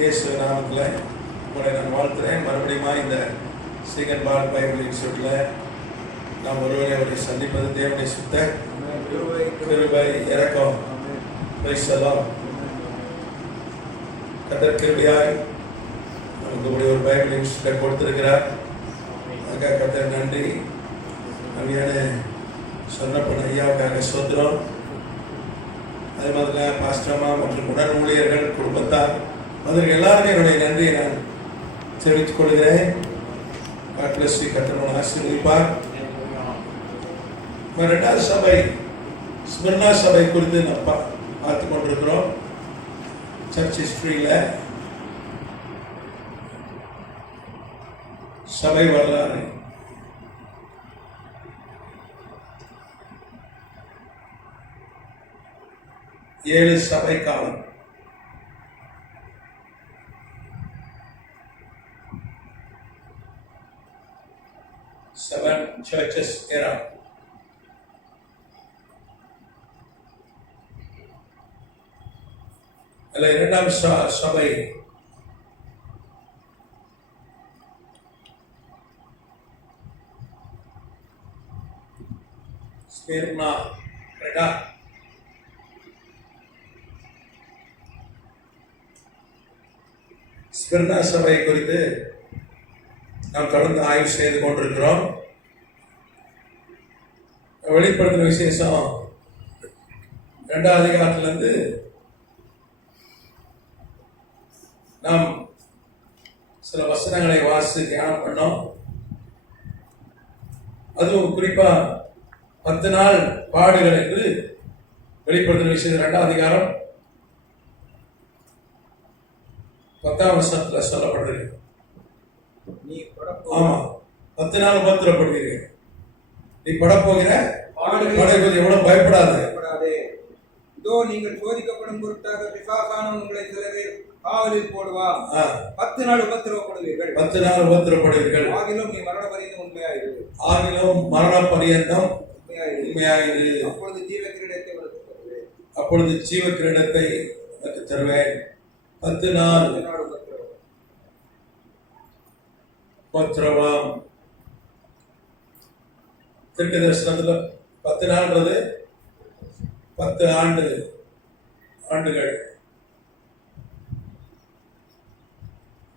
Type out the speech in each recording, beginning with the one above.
இயேசு நாமத்தில் உங்களை நான் வாழ்த்துறேன். மறுபடியும் இந்த சீகன் பால் பைபிள் இன்ஸ்டியூட்டில் நாம் ஒருவரை சந்திப்பது தேவனுடைய சுத்த கிருபை இறக்கம். கர்த்தர் கிருபையாய் நமக்கு ஒரு பைபிள் இன்ஸ்டியூட்டை கொடுத்திருக்கிறார். அதுக்காக கர்த்தர் நன்றி. நன்றியான சொன்னப்பன ஐயாவுக்காக சோத்திரம். அதே மாதிரி பாஸ்டர்மா மற்றும் உடன் ஊழியர்கள் குடும்பத்தார் அதற்கு எல்லாருமே என்னுடைய நன்றியை நான் தெரிவித்துக் கொள்கிறேன். கர்த்தர் ஆசீர்வதிப்பார். இரண்டாவது சபை ஸ்மிர்னா சபை குறித்து நம்ம பார்த்து கொண்டிருக்கிறோம். சர்ச் ஹிஸ்டரியில சபை வரலாறு ஏழு சபை காலம். Seven churches era. அல்ல இரண்டாம் சபை ஸ்மிர்னா ரெடா. ஸ்மிர்னா சபை குறித்து நாம் தொடர்ந்து ஆய்வு செய்து கொண்டிருக்கிறோம். வெளிப்படுத்தின விசேஷம் 2ஆம் அதிகாரத்திலிருந்து நாம் சில வசனங்களை வாசி தியானம் பண்ணோம். அதுவும் குறிப்பா 10 நாள் பாடுகள் என்று வெளிப்படுத்தின விசேஷம் 2ஆம் அதிகாரம் 10ஆம் வசனத்துல சொல்லப்படுகிறது. ஆமா, 10 நாள் உபத்திரப்படுவீர்கள். நீ படப்போகிற எவ்வளவு பயப்படாது. இதோ நீங்கள் சோதிக்கப்படும் பொருட்டாக பிசாசானவன் உங்களை சிலரை காவலில் போடுவான். 10 நாள் உபத்திரவப்படுவீர்கள். 10 நாள் உபத்திரப்படுவீர்கள். ஆகிலும் நீ மரண பரியந்தம் உண்மையாயிரு. ஆகிலும் மரண பரியந்தம் உண்மையாயிரு. அப்பொழுது ஜீவ கிரீடத்தை உனக்கு தருவேன். அப்பொழுது ஜீவ கிரீடத்தை உனக்கு தருவேன். 10 நாள் உபத்திரவம். தீர்க்க தரிசனத்துல 10 நாள்ன்றது 10 ஆண்டுகள்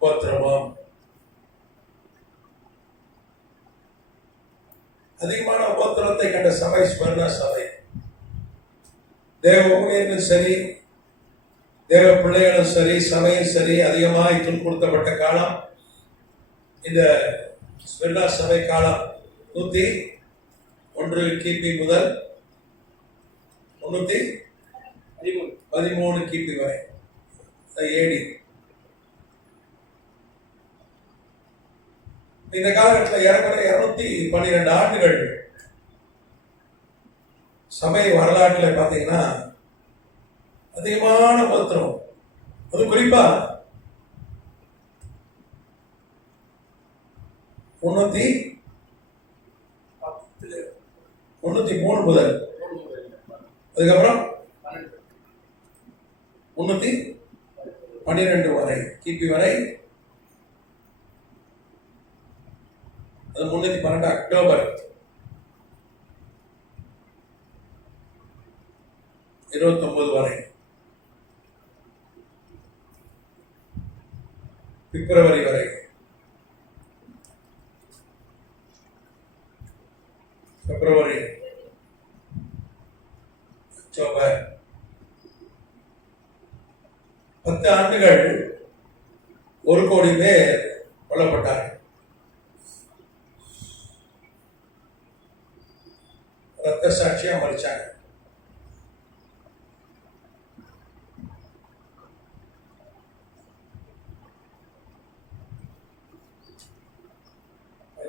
உபத்திரவம். அதிகமான உபத்திரவத்தை கண்ட சபை ஸ்மிர்னா சபை. தேவ ஊழியர்களும் சரி, தேவ பிள்ளைகளும் சரி, சபையும் சரி அதிகமாய் துன்புறுத்தப்பட்ட காலம் இந்த ஸ்மிர்னா சபை காலம். 101 கிபி முதல் 313 கிபி வரை ஏடி. இந்த காலகட்டத்தில் ஏறக்குறைய 212 ஆண்டுகள் சபை வரலாற்றில் பார்த்தீங்கன்னா அதிகமான உபத்திரம். அது குறிப்பா 303 முதல் அதுக்கப்புறம் 312 வரை கிபி வரை. அது 312 அக்டோபர் 29 வரை. பிப்ரவரி வரை. பிப்ரவரி, அக்டோபர் 10 ஆண்டுகள் 1 கோடி பேர் கொல்லப்பட்டார்கள். ரத்த சாட்சியா மறிச்சாங்க.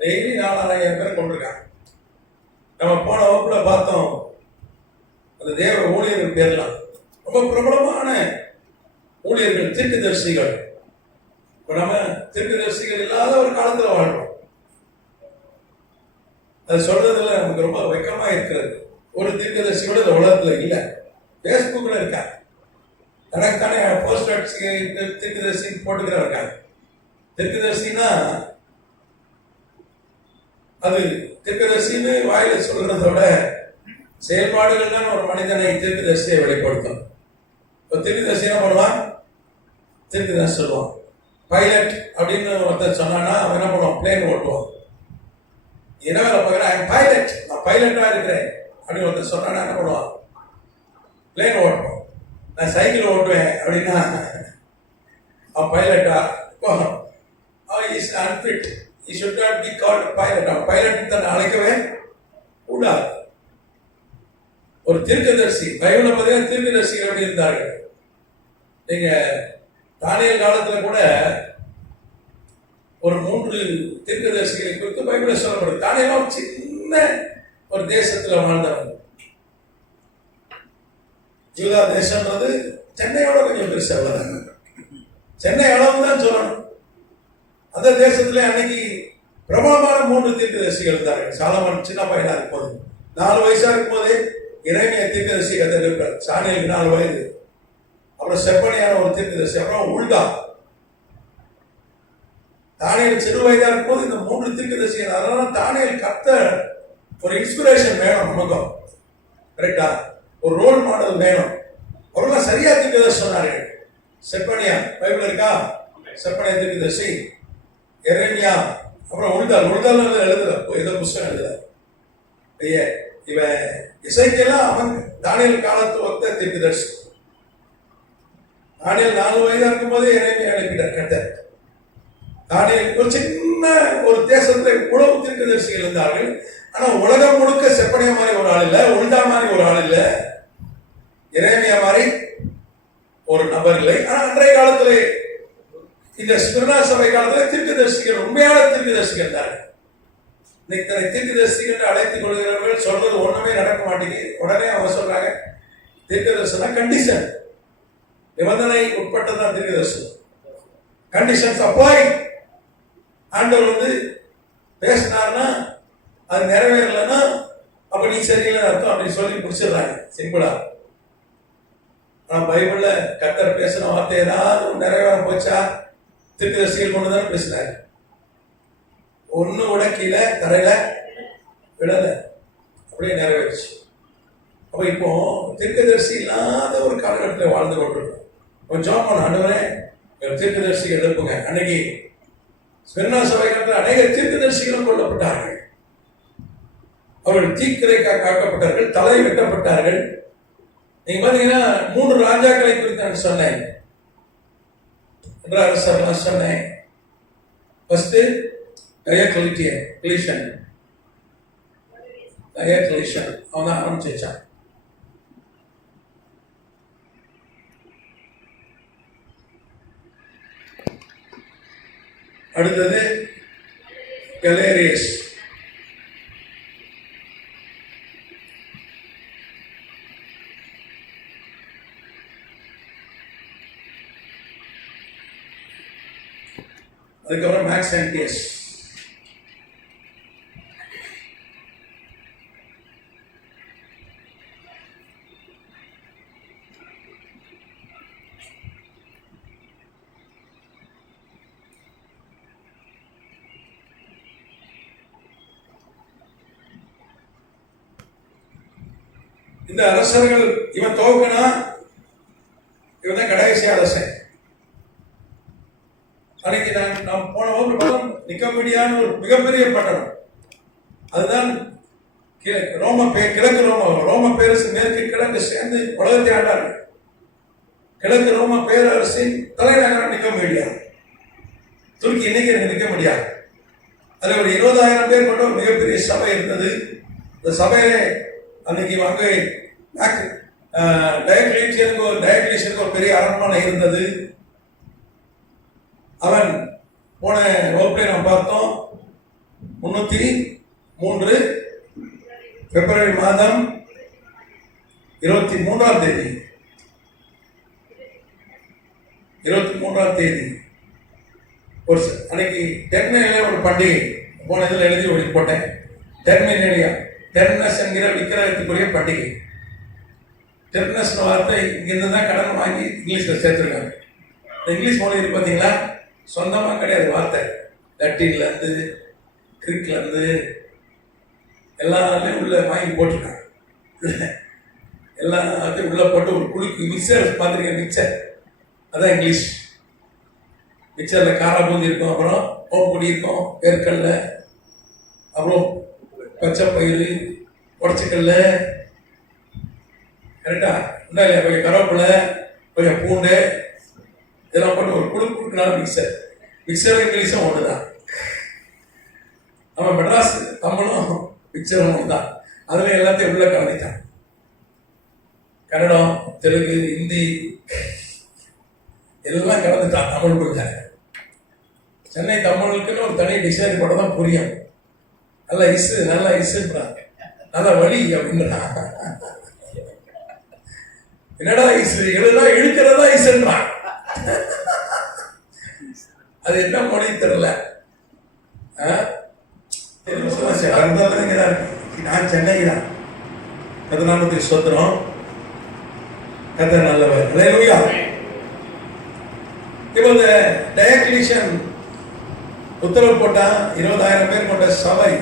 டெய்லி 4000 பேர் கொண்டிருக்காங்க. நம்ம போன வகுப்புல பார்த்தோம், அந்த தேவ ஊழியர்கள் பேர்லாம் ரொம்ப பிரபலமான ஊழியர்கள், தீர்க்கதரிசிகள். இப்ப நம்ம தீர்க்கதரிசிகள் இல்லாத ஒரு காலத்துல வாழ்றோம். அது சொல்றதுல நமக்கு ரொம்ப வெக்கமா இருக்கிறது. ஒரு தீர்க்கதரிசி கூட இந்த உலகத்துல இல்ல. பேஸ்புக்ல இருக்காங்க. தனக்கான போஸ்ட் தீர்க்கதரிசி போட்டுக்கிறாங்க. தீர்க்கதரிசினா அது தீர்க்கதரிசின்னு வாயில சொல்றத விட செயல்பாடுகள் தான் ஒரு மனிதனை தீர்க்கதரிசியை வெளிப்படுத்தும். தீர்க்கதரிசி என்ன பண்ணுவான்? தீர்க்கதரிசி சொல்லுவான். பைலட் அப்படின்னு ஒருத்தர் சொன்னான்னா அவன் என்ன பண்ணுவான்? பிளேன் ஓட்டுவான். என்ன வேலை பார்க்குறேன்? பைலட், நான் பைலட்டா இருக்கிறேன் அப்படின்னு ஒருத்தர் சொன்னான்னா என்ன பண்ணுவான்? பிளேன் ஓட்டுவான். நான் சைக்கிள் ஓட்டுவேன் அப்படின்னா அவன் பைலட்டா? அவன் is unfit. He should not be called pilot. Pilot தன்னை அழைக்கவே கூடாது. ஒரு தீர்க்கதரிசி, பைபிளை பார்த்தீங்கன்னா தீர்க்கதரிசிகள் எப்படி இருந்தார்கள். நீங்க தானியேல் காலத்துல கூட ஒரு 3 தீர்க்கதரிசிகளை குறித்து பைபிளை சொல்லப்படுது. தானியேல் ஒரு சின்ன ஒரு தேசத்துல வாழ்ந்தவன். யூதா தேசம்ன்றது சென்னையோட கொஞ்சம் பெருசா உள்ளதாங்க. சென்னை அளவு தான் சொல்லணும். அந்த தேசத்துல அன்னைக்கு பிரபலமான 3 தீர்க்கதரிசிகள் இருந்தார்கள். சாலமன் சின்ன பையனா இருக்கும்போது 4 வயசா இருக்கும்போதே இறைமைய தீர்க்கதரிசி கத்திருக்கிறார். சானியலுக்கு 4 வயது. அப்புறம் செப்பனியான ஒரு தீர்க்கதரிசி, அப்புறம் உல்தா. தானியல் சிறு வயதா இருக்கும்போது இந்த 3 தீர்க்கதரிசிகள். அதனால தானியல் கத்த ஒரு இன்ஸ்பிரேஷன் வேணும் நமக்கும். கரெக்டா? ஒரு ரோல் மாடல் வேணும். அவரெல்லாம் சரியா தீர்க்கதரிசி சொன்னார்கள். செப்பனியா பைபிள் இருக்கா? செப்பனியா தீர்க்கதரிசி, எரேமியா, அப்புறம் உல்தால் எழுதுற ஏதோ புஸ்தகம் எழுதுற. இவன் இசைக்கெல்லாம் அவன் தானியல் காலத்து ஒத்த தீர்க்கதரிசி. தானியல் 4 வயதா இருக்கும் போதே எரேமியா அனுப்பிட்டார் கர்த்தர். தானியல் ஒரு சின்ன ஒரு தேசத்துல உழவு தீர்க்கதரிசிகள் இருந்தார்கள். ஆனா உலகம் முழுக்க செப்பனியா மாதிரி ஒரு ஆள் இல்ல, உல்தா மாதிரி ஒரு ஆள் இல்ல, எரேமியா மாதிரி ஒரு நபர் இல்லை. ஆனா அன்றைய காலத்திலே இந்த ஸ்மிர்னா சபை காலத்தில் தீர்க்கதரிசிகள், உண்மையான தீர்க்கதரிசிகள் இருந்தார்கள். இன்னைக்கு தீர்க்கதரிசிகள் அழைத்துக் கொள்கிறவர்கள் சொல்றது ஒண்ணுமே நடக்க மாட்டேங்குது. உடனே அவங்க சொல்றாங்க தீர்க்கதரிசனா கண்டிஷன், நிபந்தனை உட்பட்டதான் தீர்க்கதரிசனம். Conditions apply. ஆண்டவர் பேசினார்னா அது நிறைவேறலன்னா அப்ப நீ சரியில்லை அர்த்தம் அப்படின்னு சொல்லி முடிச்சிடுறாங்க சிம்பிளா. ஆனா பைபிள்ல கர்த்தர் பேசின வார்த்தை ஏதாவது நிறைவேற போச்சா? தீர்க்கதரிசிகள் கொண்டுதான் பேசினாரு. ஒண்ணு விட கீழே தரையில விடல, அப்படியே நிறைவேறுச்சு. அப்ப இப்போ தீர்க்கதரிசி இல்லாத ஒரு காலகட்டத்தில் வாழ்ந்து கொண்டிருக்கோம். கொஞ்சம் ஆண்டவரே தீர்க்கதரிசி எழுப்புங்க. அன்னைக்கு ஸ்மிர்னா சபை காலத்தில் அநேக தீர்க்கதரிசிகளும் கொல்லப்பட்டார்கள். அவர்கள் தீக்கிரைக்காக காக்கப்பட்டார்கள், தலை வெட்டப்பட்டார்கள். நீங்க பாத்தீங்கன்னா 3 ராஜாக்களை குறித்து நான் சொன்னேன். அரசர்லாம் சொன்னேன். ஃபர்ஸ்ட் கிளீஷன் அவன் தான் ஆரம்பிச்சான். அடுத்தது கலேரியஸ். அதுக்கப்புறம் மேக்ஸான்டியஸ். இந்த அரசர்கள் இவன் தோக்கனா இவன் தான் கடைசி அரசன். அன்னைக்கு நாம் போன வகுப்பு நிக்கோமேடியான ஒரு மிகப்பெரிய பட்டணம். அதுதான் கிழக்கு ரோம பேரரசு மேற்கு கிழக்கு சேர்ந்து உலகத்தை ஆண்டார்கள். கிழக்கு ரோம பேரரசின் தலைநகரம் நிக்கோமேடியா. துருக்கி இன்னைக்கு நிக்கோமேடியா. அதுல ஒரு 20,000 பேர் கொண்ட ஒரு மிகப்பெரிய சபை இருந்தது. இந்த சபையிலே அன்னைக்கு அங்கே டயக்லீஷியனுக்கு ஒரு பெரிய அரண்மனை இருந்தது. அவன் போன வகுப்பை நாம் பார்த்தோம். 303 பிப்ரவரி மாதம் 23ஆம் தேதி ஒரு அன்னைக்கு டெர்மினேலியா ஒரு பண்டிகை. போன இதில் எழுதி போட்டேன். டெர்மினேலியா, டெர்மினஸ் என்கிற விக்கிரகத்துக்குரிய பண்டிகை. டெர்னஸ் வார்த்தை இங்கிருந்து தான் கடன் வாங்கி இங்கிலீஷில் சேர்த்துருக்காங்க. இந்த இங்கிலீஷ் மொழி இருக்கு பார்த்தீங்களா, சொந்தமாக கிடையாது வார்த்தை. லட்டின்லேருந்து கிரீக்லேருந்து எல்லாமே உள்ள வாங்கி போட்டிருக்காங்க. எல்லாத்தையும் உள்ள போட்டு ஒரு குழுக்கு மிக்சர் பார்த்துருக்கேன், மிக்சர் அதான் இங்கிலீஷ். மிக்சரில் காரா பூந்தி இருக்கும், அப்புறம் ஓம்பொடி இருக்கும், வேர்க்கடல, அப்புறம் பச்சை பயிறு, உடச்சிக்கல்ல, கரெக்டா உண்டா இல்லையா, கொஞ்சம் கருவேப்பிலை, கொஞ்சம் பூண்டு, இதெல்லாம் போட்டு ஒரு குழு கொடுக்குறாங்க மிக்சர். மிக்சரும் இங்கிலீஷும் ஒன்று தான். நம்ம மெட்ராஸ் தமிழும் மிக்சரும் ஒன்று தான். அதுல எல்லாத்தையும் உள்ள கலந்துட்டான். கன்னடம், தெலுங்கு, ஹிந்தி எல்லாம் கலந்துட்டான் தமிழுக்குள்ள. சென்னை தமிழுக்குன்னு ஒரு தனி டிக்ஷனரி போட தான் புரியும். நல்ல நல்லா இசுன்றாங்க, நல்ல வழி அப்படின்றான். என்னடா இசு எழுதான் இழுக்கிறதா இசுன்றான். அது என்ன மொழி தெரியல. நான் சென்னை தான். கதிராமத்துக்கு சொத்துறோம். கதை நல்லவர். இப்போ இந்த டயக்லீஷியன் உத்தரவு போட்டா 20,000 பேர் கொண்ட சபை,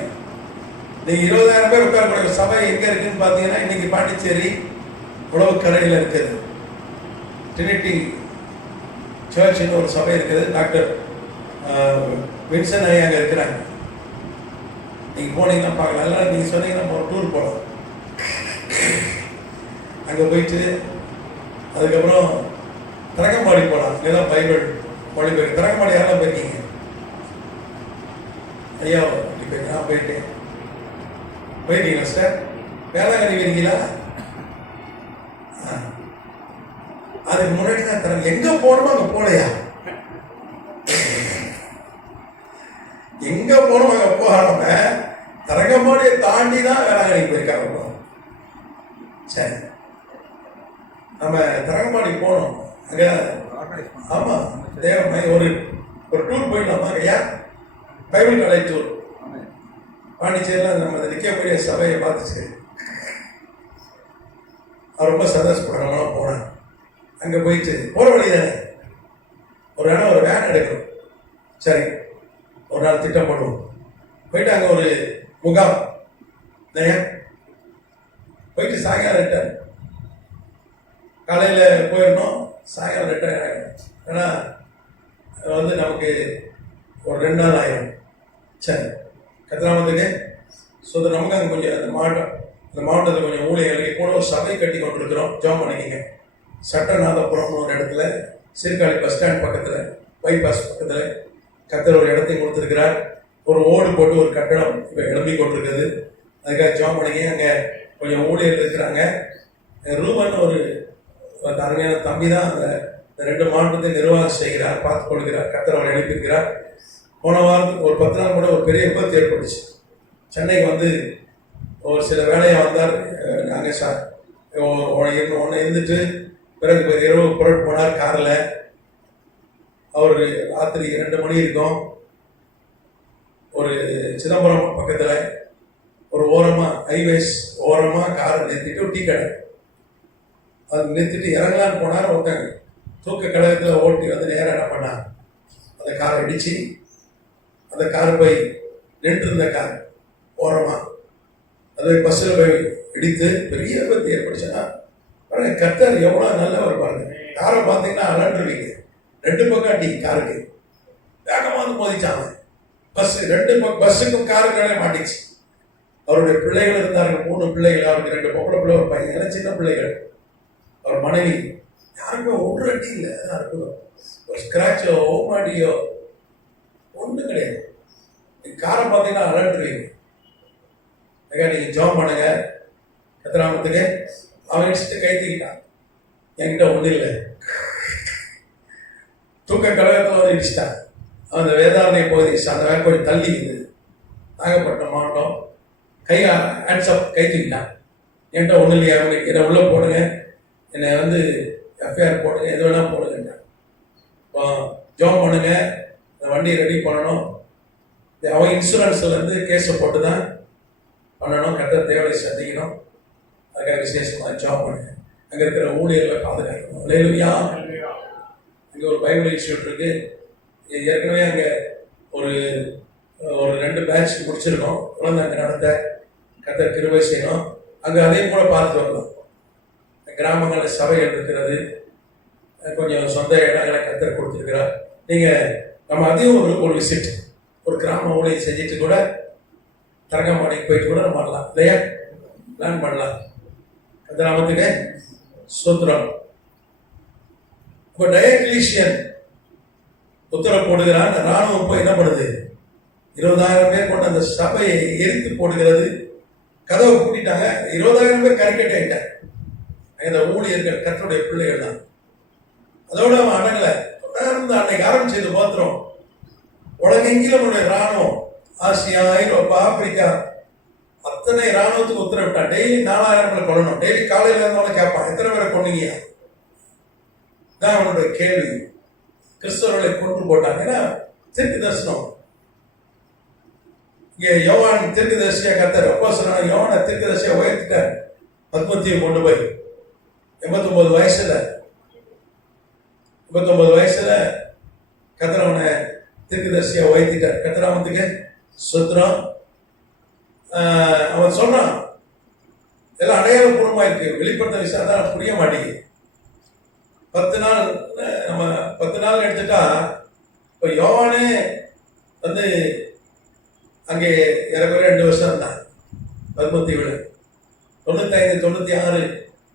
நீங்க 20,000 பேர் உட்காரக்கூடிய சபை எங்க இருக்குன்னு பாத்தீங்கன்னா இன்னைக்கு பாண்டிச்சேரி உழவுக்கரையில் இருக்குது. ட்ரினிட்டி சர்ச்னு ஒரு சபை இருக்குது. டாக்டர் வின்சன் ஐயா அங்கே இருக்கிறாங்க. நீங்க போனீங்கன்னா பார்க்கலாம். எல்லாம் நீங்க சொன்னீங்கன்னா நம்ம ஒரு டூர் போகலாம். அங்கே போயிட்டு அதுக்கப்புறம் தரங்கம்பாடி போகலாம். இங்கேதான் பைபிள் மொழிபெயர்க்கு. தரங்கம்பாடி யாரெல்லாம் போயிருக்கீங்க? ஐயா நான் போயிட்டேன். போயிட்டீங்களா சார்? வேளாங்கண்ணி வரீங்களா? அதுக்கு முன்னாடி தான் தரங்க. எங்க போகணுமோ அங்கே போலையா? எங்க போகணும் அங்கே போகாம தரங்கம்பாடியை தாண்டி தான் வேளாங்கண்ணி போயிருக்காங்க. சரி, நம்ம தரங்கம்பாடி போனோம். அங்க ஆமா தேவமை ஒரு டூர் போயிடலாமா ஐயா? Bible college tour. பாண்டிச்சேரியில் நம்ம நிற்கக்கூடிய சபையை பார்த்துச்சு. அவர் ரொம்ப சந்தோஷப்படுறவங்களாம் போனேன். அங்கே போயிட்டு போகிற வழி தானே ஒரு இடம், ஒரு வேன் எடுக்கணும். சரி, ஒரு நாள் திட்டம் பண்ணுவோம். போயிட்டு அங்கே ஒரு முகாம் போயிட்டு சாயங்காலம் ரிட்டர்ன். காலையில் போயிடணும், சாயங்காலம் ரிட்டர்ன் ஆகிடும். ஏன்னா நமக்கு ஒரு 2 நாள் ஆயிடும். சரி, கத்திராமத்துக்கு நமக்கு அங்கே கொஞ்சம் அந்த மாவட்டத்தில் கொஞ்சம் ஊழியர்கள் கூட ஒரு சபை கட்டி கொண்டிருக்கிறோம். ஜாம் பண்ணிக்கிங்க. சட்டநாதபுரம்னு ஒரு இடத்துல, சீர்காழி பஸ் ஸ்டாண்ட் பக்கத்தில், பைபாஸ் பக்கத்தில் கத்தர் ஒரு இடத்தையும் கொடுத்துருக்கிறார். ஒரு ஓடு போட்டு ஒரு கட்டடம் இப்போ எழுப்பி கொண்டிருக்குது. அதுக்காக ஜாம் பண்ணிக்கிங்க. அங்கே கொஞ்சம் ஊழியர்கள் இருக்கிறாங்க. ரூபன் ஒரு அருமையான தம்பி தான் அந்த 2 மாவட்டத்தை நிர்வாகம் செய்கிறார், பார்த்துக் கொள்கிறார். கத்தர் அவர் எழுப்பியிருக்கிறார். போன வாரத்துக்கு ஒரு 10 நாள் கூட ஒரு பெரிய விபத்து ஏற்பட்டுச்சு. சென்னைக்கு ஒரு சில வேலையாக வந்தார். நாங்கள் ஒன்று இருந்துட்டு பிறகு இரவு புறட்டு போனார் காரில். அவர் ராத்திரி 2 மணி இருக்கும். ஒரு சிதம்பரம் பக்கத்தில் ஒரு ஓரமாக ஹைவேஸ் ஓரமாக காரை நிறுத்திட்டு டீ கடை அது நிறுத்திட்டு இறங்கலான்னு போனார். ஒருத்தங்க தூக்க கழகத்தில் ஓட்டி நேரம் என்ன பண்ணார், அந்த காரை இடித்து அந்த கார் போய் நின்றுருந்த கார் ஓரமாக அது பஸ்ஸில் போய் இடித்து பெரிய விபத்து ஏற்படுச்சுன்னா பாருங்க, கத்தர் எவ்வளோ நல்லவர் பாருங்க. காரை பார்த்தீங்கன்னா அலண்டுருவீங்க. 2 பக்கம் டீ காருக்கு வேகமாக மோதிச்சாங்க. பஸ்ஸுக்கும் காருக்காலே மாட்டிச்சு. அவருடைய பிள்ளைகள் இருந்தார்கள், 3 பிள்ளைகள். அவருக்கு 2 பொம்பளை பிள்ளை, ஒரு பையன், சின்ன பிள்ளைகள். அவர் மனைவி. யாருக்கும் ஒரு அடி இல்லை, யாருக்கும் ஒரு ஸ்கிராச்சோ ஓமாடியோ ஒன்றும் கிடையாது. காரை பார்த்தீங்கன்னா அலண்டுருவீங்க. நீங்கள் ஜாம் பண்ணுங்க கத்திராமத்துக்கு. அவன் இடிச்சுட்டு கை தூக்கிட்டான். என்கிட்ட ஒன்றும் இல்லை. தூக்க கழகத்தில் இடிச்சிட்டான். அந்த வேதாரண்ய பகுதி அந்த வேலை கொஞ்சம் தள்ளி இருந்தது. நாகப்பட்டினம் மாவட்டம். ஹேண்ட்ஸ்அப் கை தூக்கிட்டான். என்கிட்ட ஒன்றும் இல்லையா, அவங்களுக்கு என்னை உள்ளே போடுங்க, என்னை எஃப்ஐஆர் போடுங்க, எது வேணால் போடுங்க. இப்போ ஜாம் பண்ணுங்க, இந்த வண்டியை ரெடி பண்ணணும். அவங்க இன்சூரன்ஸ்லேருந்து கேஸை போட்டு தான் பண்ணணும். கட்ட தேவையை சந்திக்கணும். அதுக்காக விசேஷமாக ஜாப் பண்ணுங்க. அங்க இருக்கிற ஊழியர்களை பாதுகாக்கணும். அல்லேலூயா. அங்க ஒரு பைபிள் இன்ஸ்டியூட் இருக்கு. ஏற்கனவே அங்க ஒரு ஒரு 2 பேட்ச் முடிச்சிருக்கோம். தொடர்ந்து அங்க நடத்த கர்த்தர் கிருபை செய்யணும். அங்க அதையும் கூட பார்த்து வரலாம். கிராமங்களில் சபைகள் இருக்கிறது, கொஞ்சம் சொந்த இடங்களை கர்த்தர் கொடுத்துருக்கிறார். நீங்க நம்ம அதையும் ஒரு விசிட், ஒரு கிராம ஊழியை செஞ்சுட்டு கூட தரங்கம்பாடிக்கு போயிட்டு கூட நம்ம வரலாம் இல்லையா, பிளான் பண்ணலாம். அந்த நாமத்துக்கு ஸ்தோத்திரம். இப்போ டயக்லீஷியன் உத்தரவு போடுகிறான். ராணுவம் போய் என்ன பண்ணுது, 20,000 பேர் கொண்ட அந்த சபையை எரித்து போடுகிறது. கதவை கூட்டிட்டாங்க. 20,000 பேர் கறிக்கட்டை ஆயிட்டாங்க. இந்த ஊழியர்கள் கர்த்தருடைய பிள்ளைகள் தான். அதோட அவன் அடங்கல. தொடர்ந்து அன்னைக்கு ஆரம்பிச்சது மாத்திரம் உலகெங்கிலும் உடைய ராணுவம், ஆசியா, ஐரோப்பா, ஆப்பிரிக்கா, அத்தனை ராணுவத்துக்கு உத்தரவிட்டான். டெய்லி 4,000 கொல்லணும். டெய்லி காலையில இருந்தவங்க கேட்பான், எத்தனை பேரை கொண்டீங்க தான் அவனுடைய கேள்வி. கிறிஸ்தவர்களை கொண்டு போட்டாங்க. ஏன்னா தீர்க்க தரிசனம். இங்கே யோவான் தீர்க்கதரிசியா கர்த்தர் அப்போஸ்தலனான யோவானை தீர்க்கதரிசியா உயர்த்திட்டார். பத்மத்தியை கொண்டு போய் 89 வயசுல கர்த்தர் அவனை தீர்க்கதரிசியா உயர்த்திட்டார். கர்த்தராமத்துக்கு ஸ்தோத்திரம். அவன் சொல்றான், எல்லாம் அடையாளப்பூர்வமா இருக்கு, வெளிப்படுத்த விஷயம் தான் புரிய மாட்டேங்குது. 10 நாள் நம்ம 10 நாள் எடுத்துட்டா, இப்போ யோவானே வந்து அங்கே ஏறக்குறைய 2 வருஷம் இருந்தான் பத்மத்தீவுல. 95, 96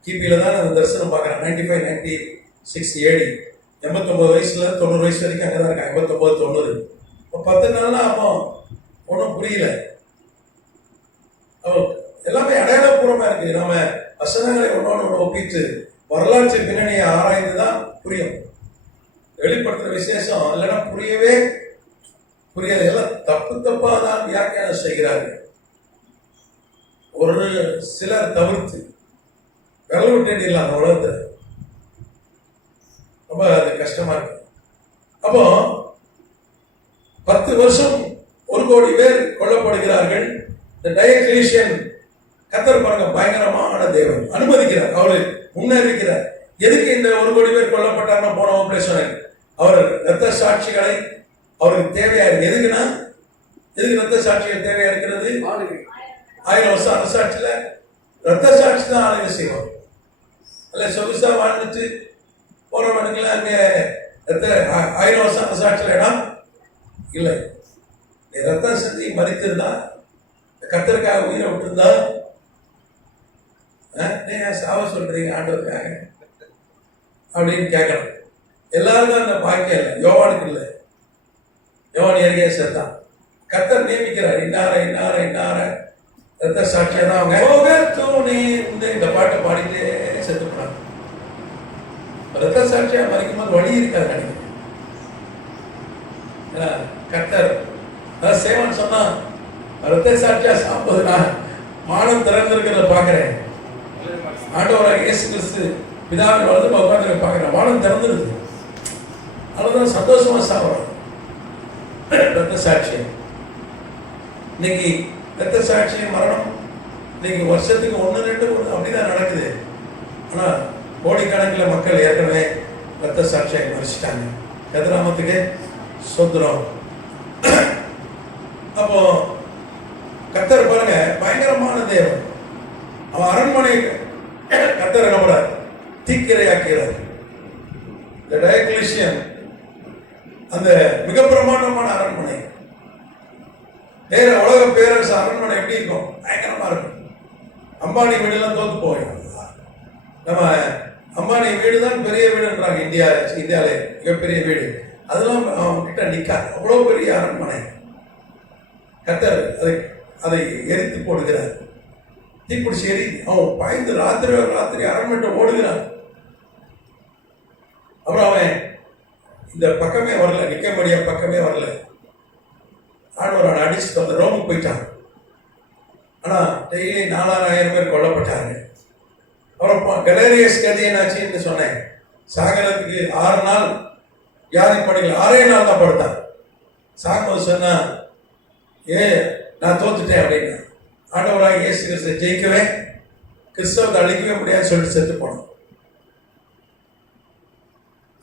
கிபியில தான் அந்த தரிசனம் பார்க்குறேன். 95, 96 AD. 89 வயசுல 90 வயசு வரைக்கும் அங்கே தான் இருக்காங்க. 89, 90. இப்போ 10 நாள்னா அப்போ ஒன்றும் புரியல. எல்லாமே அடையாளப்பூர்வமா இருக்கு. நாம வசனங்களை ஒன்னோட ஒப்பிட்டு வரலாற்று பின்னணியை ஆராய்ந்து தான் புரியும். வெளிப்படுத்துற விசேஷம் இல்லைன்னா புரியாது. எல்லாம் தப்பா தான் வியாக்கியானம் செய்கிறார்கள். ஒரு சிலர் தவிர்த்து விரல் விட்டு இல்லாம உலகத்தை ரொம்ப அது கஷ்டமா இருக்கு. அப்போ 10 வருஷம் 1 கோடி பேர் கொல்லப்படுகிறார்கள். இந்த டயக்லீஷியன் கர்த்தர் பாருங்க, பயங்கரமான தேவன் அனுமதிக்கிறார், அவரு முன்னறிவிக்கிறார். எதுக்கு இந்த 1 கோடி பேர் கொல்லப்பட்டார்னா போன ஆபரேஷன் அவர் ரத்த சாட்சிகளை அவருக்கு தேவையா இருக்கு. எதுக்கு ரத்த சாட்சிகள் தேவையா இருக்கிறது? 1000 வருஷம் அரசாட்சியில ரத்த சாட்சி தான் ஆளுங்க செய்வோம். அல்ல சொகுசா வாழ்ந்துட்டு போறவனுங்கள அங்க 1000 வருஷம் அரசாட்சியில இடம் இல்லை. ரத்தம் செஞ்சு மறித்திருந்தா, கர்த்தருக்காக உயிரை விட்டுருந்தா, நீங்க சாவ சொல்றீங்க ஆண்டவருக்காக அப்படின்னு கேட்கணும். எல்லாருக்கும் அந்த பாக்கியம் இல்லை. யோவானுக்கு இல்லை. யோவான் ஏற்கே சேர்த்தான். கர்த்தர் நியமிக்கிறார், இன்னார ரத்த சாட்சியா தான் அவங்க இந்த பாட்டை பாடிட்டே செத்து போனாங்க. ரத்த சாட்சியா மறைக்கும் போது வழி இருக்காது நினைக்கிறேன். கர்த்தர் அதான் சேவன் சொன்னா, ரத்த சாட்சியா சாப்பிடுறது நான் மானம் திறந்திருக்கிறத பாக்குறேன். ஆண்டவராக இயேசு கிறிஸ்து பிதாவின் வலது உட்கார்ந்து பாக்குறேன். வானம் திறந்துருது. அதுதான் சந்தோஷமா சாப்பிடுறோம். ரத்த சாட்சியம் இன்னைக்கு ரத்த சாட்சியம் மரணம் இன்னைக்கு வருஷத்துக்கு 1-2 அப்படிதான் நடக்குது. ஆனா கோடிக்கணக்கில் மக்கள் ஏற்கனவே ரத்த சாட்சியை மறைச்சிட்டாங்க. கதிராமத்துக்கு சொந்தரம். அப்போ கர்த்தர் பாருங்க, பயங்கரமான தேவன். அவன் அரண்மனை கர்த்தர் என்ன தீக்கிரையாக்கிறார். இந்த டயக்லீஷியன் அந்த மிக பிரமாண்டமான அரண்மனை, வேற உலக பேரரசு அரண்மனை எப்படி இருக்கும்? பயங்கரமா இருக்கும். அம்பானி வீடுலாம் தோத்து போயிடும். நம்ம அம்பானி வீடு தான் பெரிய வீடுன்றாங்க. இந்தியாவில மிகப்பெரிய வீடு. அதெல்லாம் அவங்க கிட்ட நிக்காது. அவ்வளவு பெரிய அரண்மனை. கர்த்தர் அதை எரித்து போடுகிறார். தீப்பிடிச்சு எரி. அவன் பாய்ந்து ராத்திரி அரண்மனை ஓடுகிறான். அப்புறம் அவன் இந்த பக்கமே வரல, நிக்கமடியா பக்கமே வரல. ஆண்டவர் அடிச்சு அந்த ரோமுக்கு போயிட்டான். ஆனா டெய்லி 4000 பேர் கொல்லப்பட்டாங்க. அப்புறம் கலேரியஸ் கதை என்னாச்சுன்னு சொன்னேன். சாகரத்துக்கு 6 நாள் வியாதி படிக்கல, 6 நாள் தான் படுத்தான். சாகும்போது சொன்னா, நான் தோத்துட்டேன் அப்படின்னா. ஆண்டவராக இயேசு கிறிஸ்துவை ஜெயிக்கவே, கிறிஸ்தவத்தை அழிக்கவே முடியாதுன்னு சொல்லிட்டு செத்து போனோம்.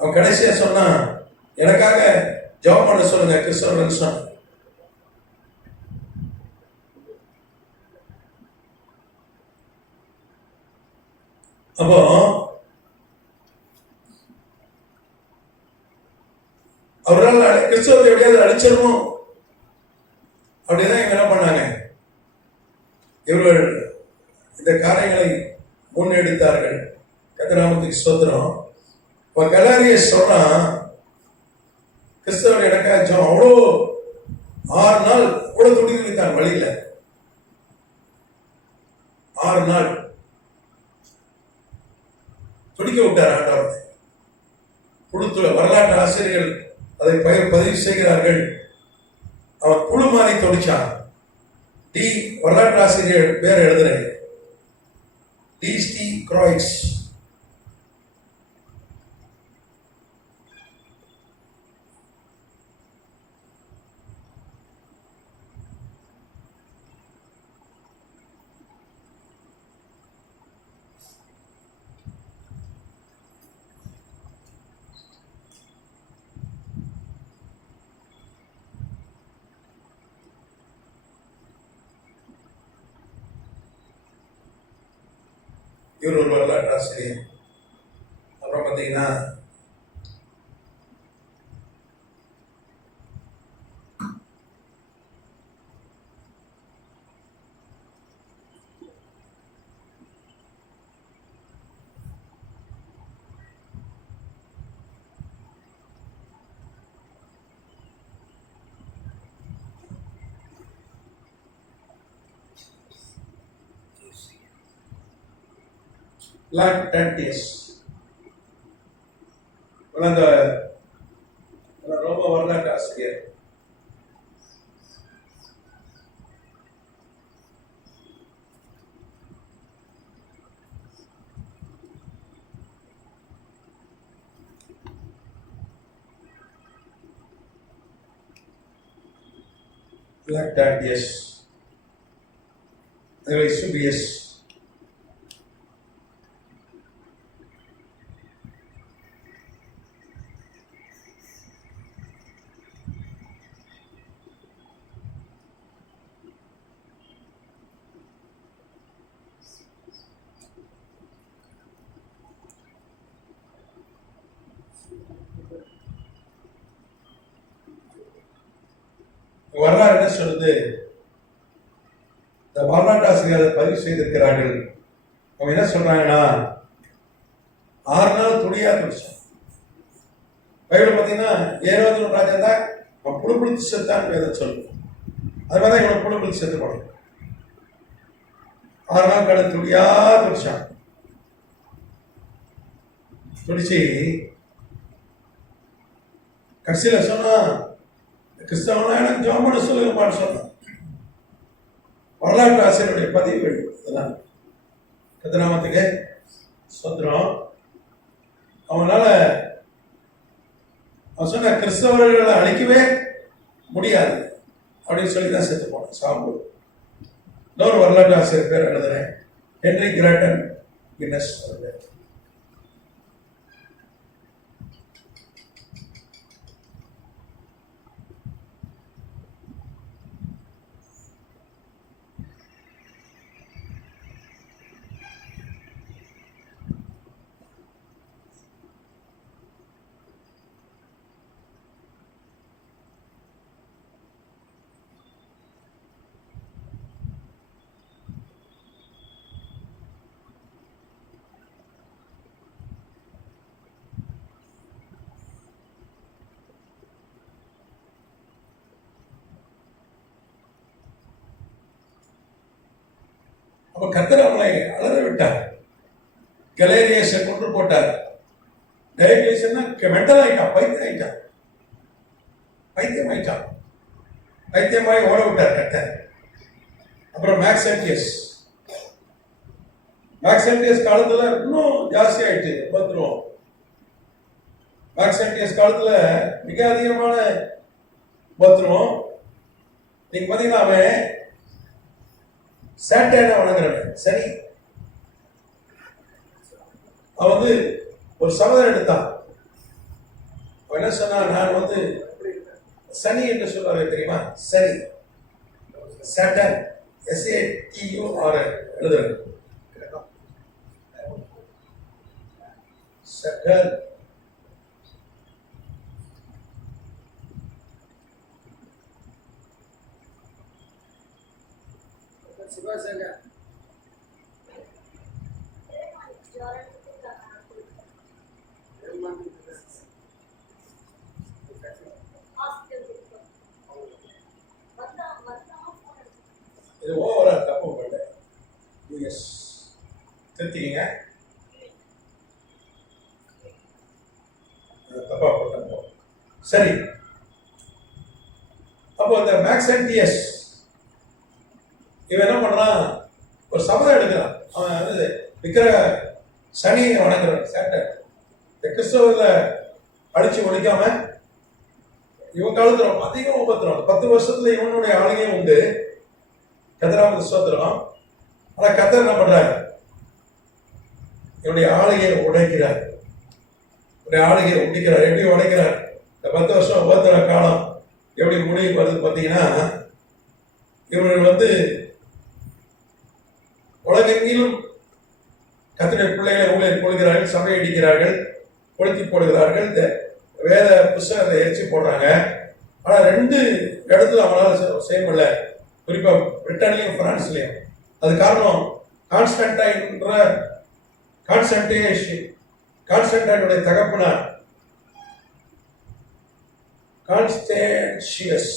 அவன் கடைசியா சொன்னான், எனக்காக ஜெபம் பண்ண சொல்லுங்க கிறிஸ்தவர்கள் சொன்னான். அப்போ அவரால் கிறிஸ்தவத்தை எப்படியாவது அழிச்சிடணும் அப்படிதான் இவங்க என்ன பண்ணாங்க, இவர்கள் இந்த காரியங்களை முன்னெடுத்தார்கள். கர்த்தருக்கு ஸ்தோத்திரம். இப்ப கலாரிய சொல்றான், கிறிஸ்தவர் எனக்காச்சும் அவ்வளோ 6 நாள் கூட துடித்து வைத்தான் வழியில. 6 நாள் துடிக்க விட்டார் ஆண்டவர். கொடுத்து வரலாற்று ஆசிரியர்கள் அதை பதிவு செய்கிறார்கள். அவன் புழு மாறி தொடிச்சான். டி வரலாற்று ஆசிரியர் பேர் எழுதுறேன், டி கிராய்ஸ். இவர் ஒரு வரலாற்று ஆசிரியர். அப்புறம் பார்த்தீங்கன்னா லாக்டான்டியஸ் அந்த ரோம வரலாற்று ஆசிரியர். லாக்டான்டியஸ் சுபியஸ். வரலாறு என்ன சொல்லுது, இந்த வரலாற்று ஆசிரியர் பதிவு செய்திருக்கிறார்கள். அவங்க என்ன சொல்றாங்கன்னா, 6 நாள் துணியா துடிச்சான். பைபிள் பார்த்தீங்கன்னா ஏரோது ராஜா தான் அவன் புழுப்புழுத்து செத்தான் வேதம் சொல்லுது. அது மாதிரி தான் இவனை புழுப்புழுத்து செத்து போனான். 6 நாள் கடை துடியா துடிச்சான். துடிச்சு கடைசியில சொன்னா, கிறிஸ்தவனா எனக்கு ஜெபம் பண்ண சொல்லுங்கப்பான்னு சொன்னான். வரலாற்று ஆசிரியருடைய பதிவுகள் இதெல்லாம். கர்த்தநாமத்துக்கு ஸ்தோத்திரம். அவனால அவன் சொன்ன கிறிஸ்தவர்களை அழிக்கவே முடியாது அப்படின்னு சொல்லி தான் செத்து போனான் சாம்பு. இன்னொரு வரலாற்று ஆசிரியர் பேர் எழுதுறேன், ஹென்ரி கிராட்டன் கின்னஸ். அப்ப கர்த்தர் அவனை அலற விட்டார். கலேரியஸை கொன்று போட்டார். டயக்லேஷன்னா மென்டல் ஆயிட்டான், பைத்தியம் ஆயிட்டான். பைத்தியமாய் ஓட விட்டார் கர்த்தர். அப்புறம் மேக்ஸன்டியஸ் காலத்துல இன்னும் ஜாஸ்தி ஆயிடுச்சு பத்துருவோம். மேக்ஸன்டியஸ் காலத்துல மிக அதிகமான பத்துருவோம். நீங்க பாத்தீங்கன்னா அவன் சாட்டர்டே வணங்குறவன், சரி. அவன் வந்து ஒரு சபதம் எடுத்தான், அவன் என்ன சொன்னா, நான் வந்து சனி என்று சொல்றாரு தெரியுமா, சனி, சட்டன், SATURN எழுதுறது, சட்டன். இது ஓவரா தப்பு பண்ணல, யூஎஸ் திருத்திங்க, தப்பா போட்டோம். சரி, அப்போ அந்த மேக்ஸ் அண்ட் டிஎஸ் இவன் என்ன பண்றான், ஒரு சபதம் எடுக்கிறான். அவன் வந்து விக்கிர சனியை வணங்குறான், சேட்டர். இந்த கிறிஸ்தவர்களை அடிச்சு ஒழிக்காம இவன் காலத்துல அதிகம் உபத்திரம். 10 வருஷத்துல இவனுடைய ஆளுகையும் உண்டு, கதிராம சோத்திரம். ஆனா கத்தர் என்ன பண்றாரு, இவனுடைய ஆளுகையை உடைக்கிறார், இவனுடைய ஆளுகையை உடைக்கிறார். எப்படி உடைக்கிறார்? இந்த 10 வருஷம் உபத்திர காலம் எப்படி முடிவு வருது பார்த்தீங்கன்னா, இவர்கள் வந்து உலகெங்கிலும் கர்த்தருடைய பிள்ளைகளை ஊழியர் கொள்கிறார்கள், சபை அடிக்கிறார்கள், கொளுத்தி போடுகிறார்கள், இந்த வேத புஸ்தகத்தை எரிச்சு போடுறாங்க. ஆனா 2 இடத்துல அவனால செய்ய முடியல, குறிப்பா பிரிட்டன்லயும் பிரான்ஸ்லயும். அது காரணம் கான்ஸ்டன்டைனுடைய தகப்பனார் கான்ஸ்டன்ஷியஸ்.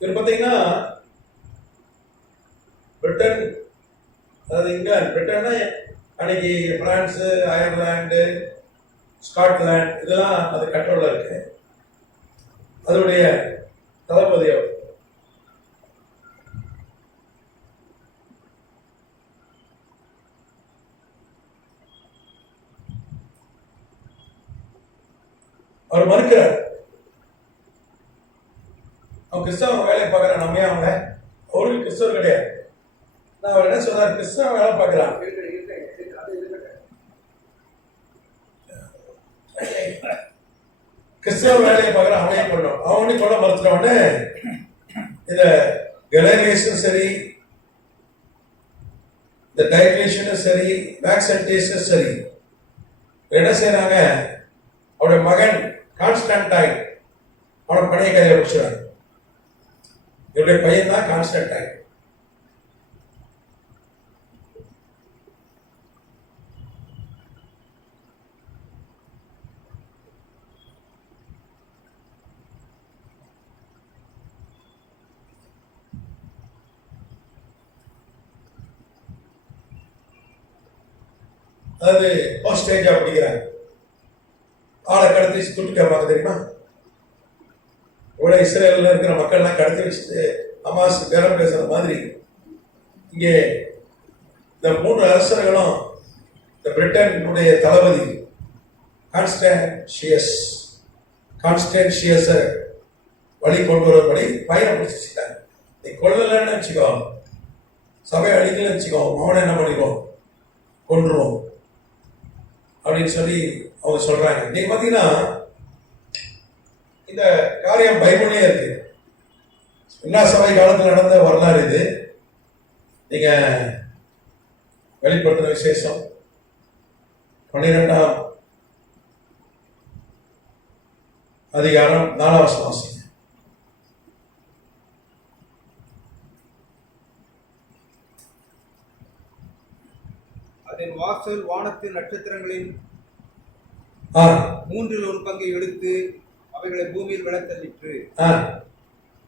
இது பார்த்தீங்கன்னா பிரிட்டன், அதாவது இங்கிலாந்து, பிரிட்டன்னா அன்னைக்கு பிரான்ஸ், அயர்லாந்து, ஸ்காட்லாந்து இதெல்லாம் அது கண்ட்ரோல்ல இருக்கு. அதனுடைய தளபதி அவர் மறுக்கிறார். அவன் கிறிஸ்தவ வேலையை பார்க்கறான், நம்ம அவங்க அவருக்கு கிறிஸ்தவர் கிடையாது. நான் அவர் என்ன சொன்னார், கிறிஸ்தவ வேலை பார்க்கிறான், கிறிஸ்தவ வேலையை பார்க்கறான், அவனையும் கொள்ளணும். அவனையும் கொள்ள மறுத்துட்டவொடனே இந்த கலேரியஸும் சரி, இந்த டைக்லேஷனும் சரி, மேக்ஸ் அண்ட் டேஸ்டும் சரி, என்ன செய்யறாங்க, அவருடைய மகன் கான்ஸ்டன்டைன் அவனை பழைய கையை வச்சுறாங்க. இவருடைய பையன் தான் கான்ஸ்டன்டைன். அதாவது ஹோஸ்டேஜா பிடிக்கிறாங்க, ஆளை கடத்தி துட்டு கேட்பாங்க தெரியுமா. இவ்வளவு இஸ்ரேலில் இருக்கிற மக்கள்லாம் கடத்தி வச்சுட்டு அமாஸ் பேரம் பேசுற மாதிரி இங்கே இந்த 3 அரசர்களும் இந்த பிரிட்டனுடைய தளபதி கான்ஸ்டன்ஷியஸை வழி கொண்டு வரும்படி பயிரை பிடிச்சிட்டாங்க. நீ கொள்ளலன்னு வச்சுக்கோ, சபையை அழிக்கலன்னு வச்சுக்கோ, அவனை என்ன பண்ணிடுவோம், கொன்றுவோம் அப்படின்னு சொல்லி அவங்க சொல்றாங்க. நீங்க பாத்தீங்கன்னா இந்த காரியம் பைபிள்லயே இருக்கு. எல்லா சபை காலத்தில் நடந்த வரலாறு இது. நீங்க வெளிப்படுத்தின விசேஷம் 12ஆம் அதிகாரம் 4ஆம் வசனம். அதன் வாசல் வானத்தின் நட்சத்திரங்களின் 1/3 பங்கை எடுத்து அவைகளை பூமியில் விழத்தள்ளிற்று.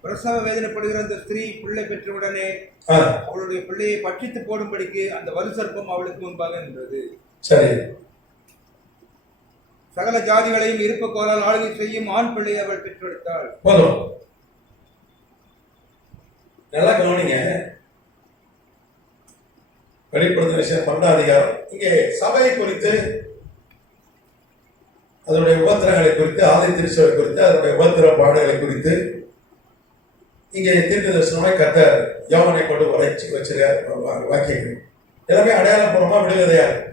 பிரசவ வேதனைப்படுகிற அந்த ஸ்திரீ பிள்ளை பெற்றவுடனே அவளுடைய பிள்ளையை பட்சித்து போடும்படிக்கு அந்த வலுசற்பம் அவளுக்கு முன்பாக நின்றது. சரி, சகல ஜாதிகளையும் இருப்ப கோலால் ஆளுகை செய்யும் ஆண் பிள்ளையை அவள் பெற்றெடுத்தாள். போதும். நல்லா கவனிங்க. வெளிப்படுத்தின விஷயம் 12ஆம் அதிகாரம். இங்கே சபையை குறித்து, அதனுடைய உபத்திரங்களை குறித்து, ஆதி திருச்சபை குறித்து, அதனுடைய உபத்திர பாடுகளை குறித்து இங்கே தீர்க்க தரிசனமாய் கர்த்தர் யோவானை கொண்டு வரைச்சி வச்சிருக்கார் வாக்கியங்கள். எல்லாமே அடையாளப்பூர்வமா விடுகதையா இருக்கு.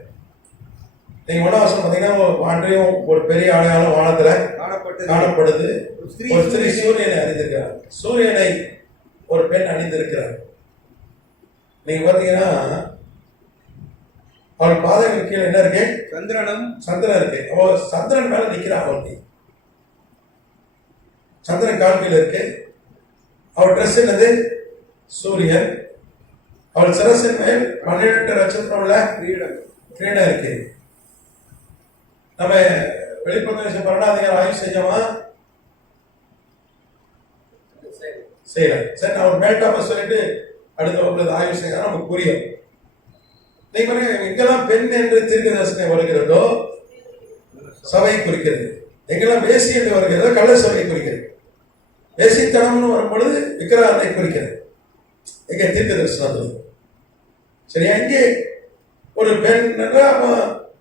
நீங்க 1ஆம் வசனம் பார்த்தீங்கன்னா அன்றையும் ஒரு பெரிய அடையாளம் வானத்துல காணப்படுது. ஒரு ஸ்திரீ சூரியனை அணிந்திருக்கிறார். சூரியனை ஒரு பெண் அணிந்திருக்கிறார். நீங்க பாத்தீங்கன்னா அவள் பாதைகள் கீழே என்ன இருக்கு? சந்திரன் இருக்கு. அவ சந்திரன் மேல நிக்கிறான். அவளுக்கு சந்திரன் கால் கீழே இருக்கு. அவள் ட்ரெஸ் என்னது? சூரியன். அவள் சிரசின் மேல் 12 நட்சத்திரம் உள்ள கிரீடம் இருக்கு. நம்ம வெளிப்படுத்தின விஷயம் 12ஆம் அதிகாரம் ஆய்வு செஞ்சோமா? செய்யலாம். சரி, நான் ஒரு மேட்டாம சொல்லிட்டு அடுத்த வகுப்புல ஆய்வு செய்ய நமக்கு புரியும். நீங்க எங்கெல்லாம் பெண் என்று தீர்க்க தரிசனம் வருகிறதோ சபை குறிக்கிறது. எங்கெல்லாம் வேசி என்று வருகிறதோ கள்ள சபை குறிக்கிறது. வேசித்தனம்னு வரும்பொழுது விக்கிரகத்தை குறிக்கிறது. எங்க தீர்க்க தரிசனம். சரியா? இங்கே ஒரு பெண்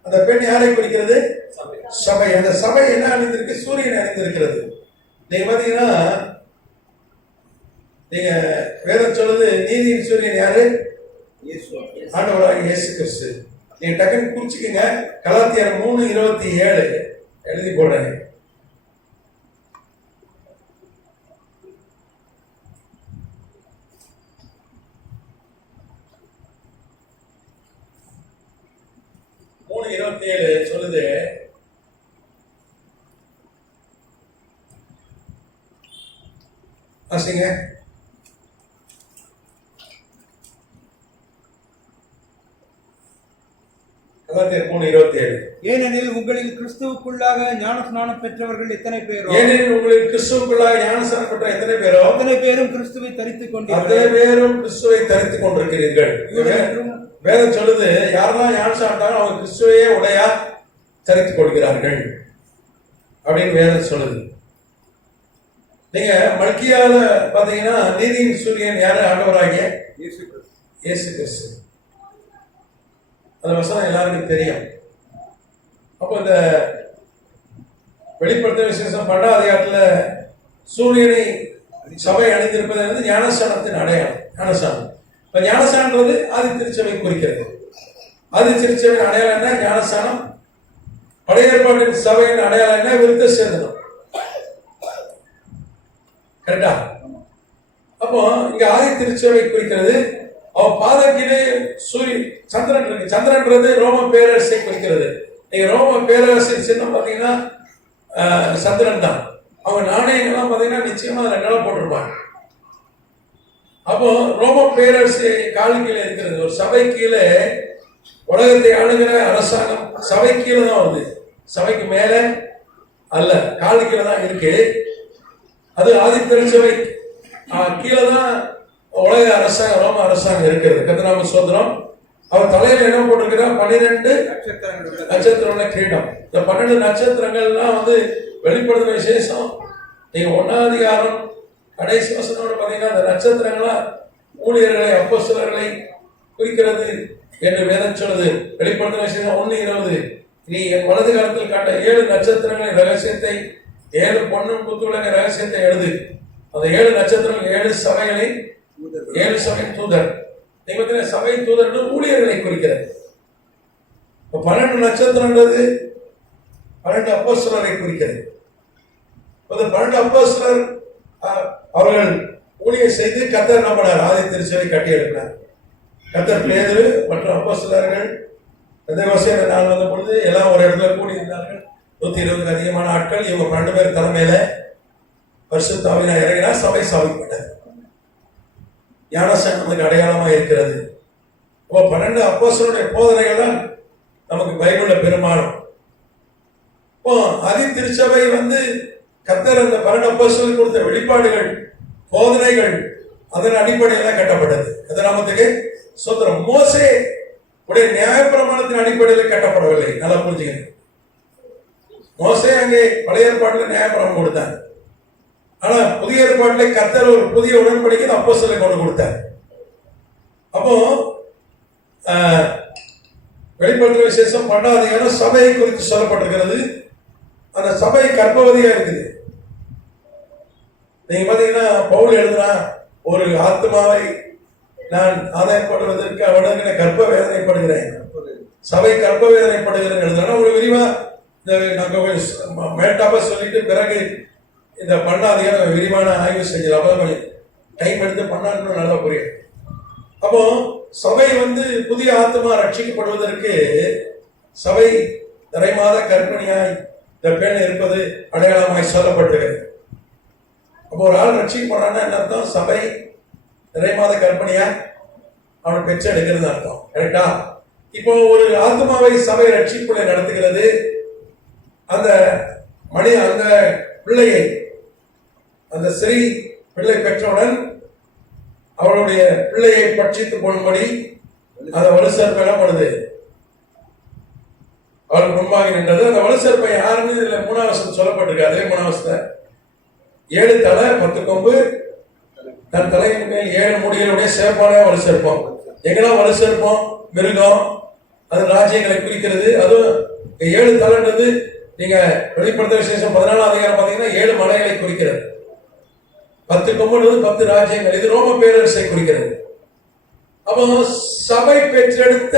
அந்த பெண் யாரை குறிக்கிறது? சபை. அந்த சபை என்ன அணிந்திருக்கு? சூரியன் அணிந்திருக்கிறது. நீங்க பாத்தீங்கன்னா நீங்க வேதம் சொல்லுது நீதியின் சூரியன் யாரு? ஆண்டவராகிய இயேசு கிறிஸ்து. நீங்க டக்குன்னு குறிச்சுக்கங்க. கலாத்தியர் 3:27 எழுதி போடுறேன். சொல்லுது, வாசிங்க. கலாத்தியர் 3:27. ஏனெனில் உங்களில் கிறிஸ்துவுக்குள்ளாக ஞானஸ்நானம் பெற்றவர்கள் எத்தனை பேரோ, ஏனெனில் உங்களில் கிறிஸ்துவுக்குள்ளாக ஞானஸ்நானம் பெற்ற எத்தனை பேரோ, அத்தனை பேரும் கிறிஸ்துவை தரித்துக் கொண்டிருக்கிறீர்கள். வேதம் சொல்லுது, யாரெல்லாம் ஞானஸ்நானம் அவங்க கிறிஸ்துவையே உடையா தரித்துக் கொள்கிறார்கள் அப்படின்னு வேதம் சொல்லுது. நீங்க மல்கியால பாத்தீங்கன்னா நீதியின் சூரியன் யாரு? ஆண்டவராகிய இயேசு கிறிஸ்து. அந்த வசனம் எல்லாருக்கும் தெரியும். அப்போ இந்த வெளிப்படுத்த விசேஷம் 12ஆம் அதிகாரத்துல சூரியனை சபை அணிந்திருப்பது வந்து ஞானஸ்நானத்தின் அடையாளம். ஞானஸ்நானம். இப்ப ஞானஸ்நானம்ன்றது ஆதி திருச்சபை குறிக்கிறது. ஆதி திருச்சபையின் அடையாளம் என்ன? ஞானஸ்நானம். பழைய ஏற்பாட்டின் சபையின் அடையாளம் என்ன? விருத்த சேதனம். கரெக்டா? அப்போ இங்க ஆதி திருச்சபை குறிக்கிறது. அவ பாதத்திலே சூரியன் சந்திரன் இருக்கு. சந்திரன்றது ரோம பேரரசை குறிக்கிறது. நீங்க ரோம பேரரசின் சின்னம் பாத்தீங்கன்னா சந்திரன் தான். அவங்க நாணயங்கள்லாம் பாத்தீங்கன்னா நிச்சயமா அதுல நிலம் போட்டிருப்பாங்க. அப்போ ரோம பேரரசு காலு கீழே இருக்கிறது. ஒரு சபை கீழே உலகத்தை ஆளுகிற அரசாங்கம் சபை கீழே தான் வருது. சபைக்கு மேல அல்ல, காலு கீழே தான் இருக்கு. அது ஆதி திருச்சபை கீழே தான் உலக அரசாங்கம், ரோம அரசாங்கம் இருக்கிறது. கர்த்தநாம ஸ்தோத்திரம். அவர் தலையில என்ன போட்டிருக்கிறார்? 12 நட்சத்திரம் கிரீடம். இந்த 12 நட்சத்திரங்கள்லாம் வந்து வெளிப்படுத்துற விசேஷம். நீங்க 1ஆம் அதிகாரம் கடைசி வசனோட பாத்தீங்கன்னா அந்த நட்சத்திரங்களா ஊழியர்களை அப்போஸ்தலர்களை குறிக்கிறது என்று வேதம் சொல்லுது. வெளிப்படுத்துற விசேஷம் 1:20. நீ என் வலது காலத்தில் காட்ட 7 நட்சத்திரங்களின் ரகசியத்தை, 7 பொன்னும் குத்துவிளங்க ரகசியத்தை எழுது. அந்த 7 நட்சத்திரங்கள் 7 சபைகளை, 7 சபை தூதர். நீங்க சபை தூதர் ஊழியர்களை குறிக்கிறது. 12 நட்சத்திரம்ன்றது 12 அப்போஸ்தலரை குறிக்கிறது. 12 அப்போஸ்தலர் அவர்கள் ஊழியர் செய்து கர்த்தர் என்ன பண்ணார்? ஆதி திருச்சபை கட்டி எழுப்பினார். கர்த்தர் பேதுரு மற்றும் அப்போஸ்தலர்கள் பெந்தெகோஸ்தே நாள் வந்த பொழுது எல்லாம் ஒரு இடத்துல கூடி இருந்தார்கள். 120க்கு அதிகமான ஆட்கள். இவங்க 12 பேர் தலைமையில பரிசுத்த ஆவியானவர் இறங்கினார். சபை ஸ்தாபிக்கப்பட்டது. ஞானஸ்நானத்துக்கு அடையாளமா இருக்கிறது. 12 அப்போஸ்தலருடைய போதனைகள் தான் நமக்கு பைபிள்ல பெரும்பாலும். இப்போ ஆதி திருச்சபை வந்து கர்த்தர் அந்த 12 அப்போஸ்தலருக்கு கொடுத்த வெளிப்பாடுகள், போதனைகள், அதன் அடிப்படையில் கட்டப்பட்டது. கர்த்தநாமத்துக்கு ஸ்தோத்திரம். மோசே உடைய நியாயப்பிரமாணத்தின் அடிப்படையில் கட்டப்படவில்லை. நல்லா புரிஞ்சுக்கணும். மோசே அங்கே பழைய ஏற்பாட்டில் நியாயப்பிரமாணம் கொடுத்தாங்க. ஆனா புதிய ஏற்பாட்டிலே கர்த்தர் ஒரு புதிய உடன்படிக்கை அப்போஸ்தலருக்கு கொண்டு கொடுத்தார். அப்போ வெளிப்படுத்தின விசேஷம் 12வது அதிகாரம் சபையை குறித்து சொல்லப்பட்டிருக்கிறது. அந்த சபை கர்ப்பவதியா இருக்குது. நீங்க பாத்தீங்கன்னா பவுல் எழுதுனா, ஒரு ஆத்மாவை நான் ஆதாயப்படுவதற்கு அவனுக்கு கர்ப்ப வேதனைப்படுகிறேன், சபை கர்ப்ப வேதனைப்படுகிறேன் எழுதுனா ஒரு விரிவா மேட்டாப்பா சொல்லிட்டு பிறகு இந்த 12வது அதிகாரம் விரிவான ஆய்வு செஞ்சது. அப்ப டைம் எடுத்து பண்ணா இன்னும் நல்லா புரியும். அப்போ சபை புதிய ஆத்மா ரட்சிக்கப்படுவதற்கு சபை நிறைமாத கர்ப்பிணியாய் இந்த பெண் இருப்பது அடையாளமாய் சொல்லப்பட்டிருக்கிறது. அப்போ ஒரு ஆள் ரட்சிக்கப்படுறான்னா என்ன அர்த்தம்? சபை நிறைமாத கர்ப்பிணியா அவன் பெற்று எடுக்கிறது அர்த்தம். கரெக்டா? இப்போ ஒரு ஆத்மாவை சபை ரட்சிப்புகளை நடத்துகிறது. அந்த அந்த பிள்ளையை, அந்த ஸ்ரீ பிள்ளை பெற்றவுடன் அவளுடைய பிள்ளையை பட்சித்து கொள்ளும்படி அந்த வலுசற்பை எனப்படுது. அவளுக்கு முன்பாக நின்றது. அந்த வலுசற்பை யாருன்னு இதுல 3வது சொல்லப்பட்டிருக்கு. அதே 3வது 7 தலை 10 கொம்பு, தன் தலையின் மேல் 7 முடிகளுடைய சிறப்பான வலுசற்பம். எங்கெல்லாம் வலுசற்பம் மிருகம், அது ராஜ்யங்களை குறிக்கிறது. அதுவும் 7 தலைன்றது நீங்க வெளிப்படுத்த விசேஷம் 14வது அதிகாரம் பாத்தீங்கன்னா 7 மலைகளை குறிக்கிறது. 10 கொம்புன்றது 10 ராஜ்யங்கள். இது ரோம பேரரசை குறிக்கிறது. அப்போ சபை பெற்றெடுத்த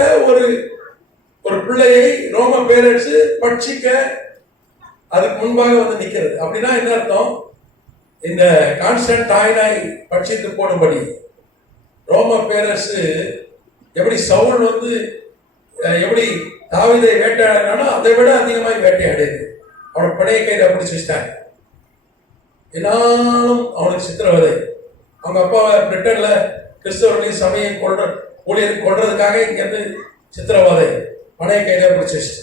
ஒரு பிள்ளையை ரோம பேரரசு பட்சிக்க அதுக்கு முன்பாக நிக்கிறது. அப்படின்னா என்ன அர்த்தம்? இந்த கான்ஸ்டன்டைனை பட்சித்து போடும்படி ரோம பேரரசு எப்படி சவுல் எப்படி தாவீதை வேட்டையாடினானோ அதை விட அதிகமாய் வேட்டையாடுது. அவனோட படைய கைதை பிடிச்சு வச்சிட்டாங்க. என்னாலும் அவனுக்கு சித்திரவதை. அவங்க அப்பாவை பிரிட்டன்ல கிறிஸ்தவர்களின் சபையை ஊழியர் கொள்றதுக்காக இங்க இருந்து சித்திரவதை படைய கைதை பிடிச்சு வச்சு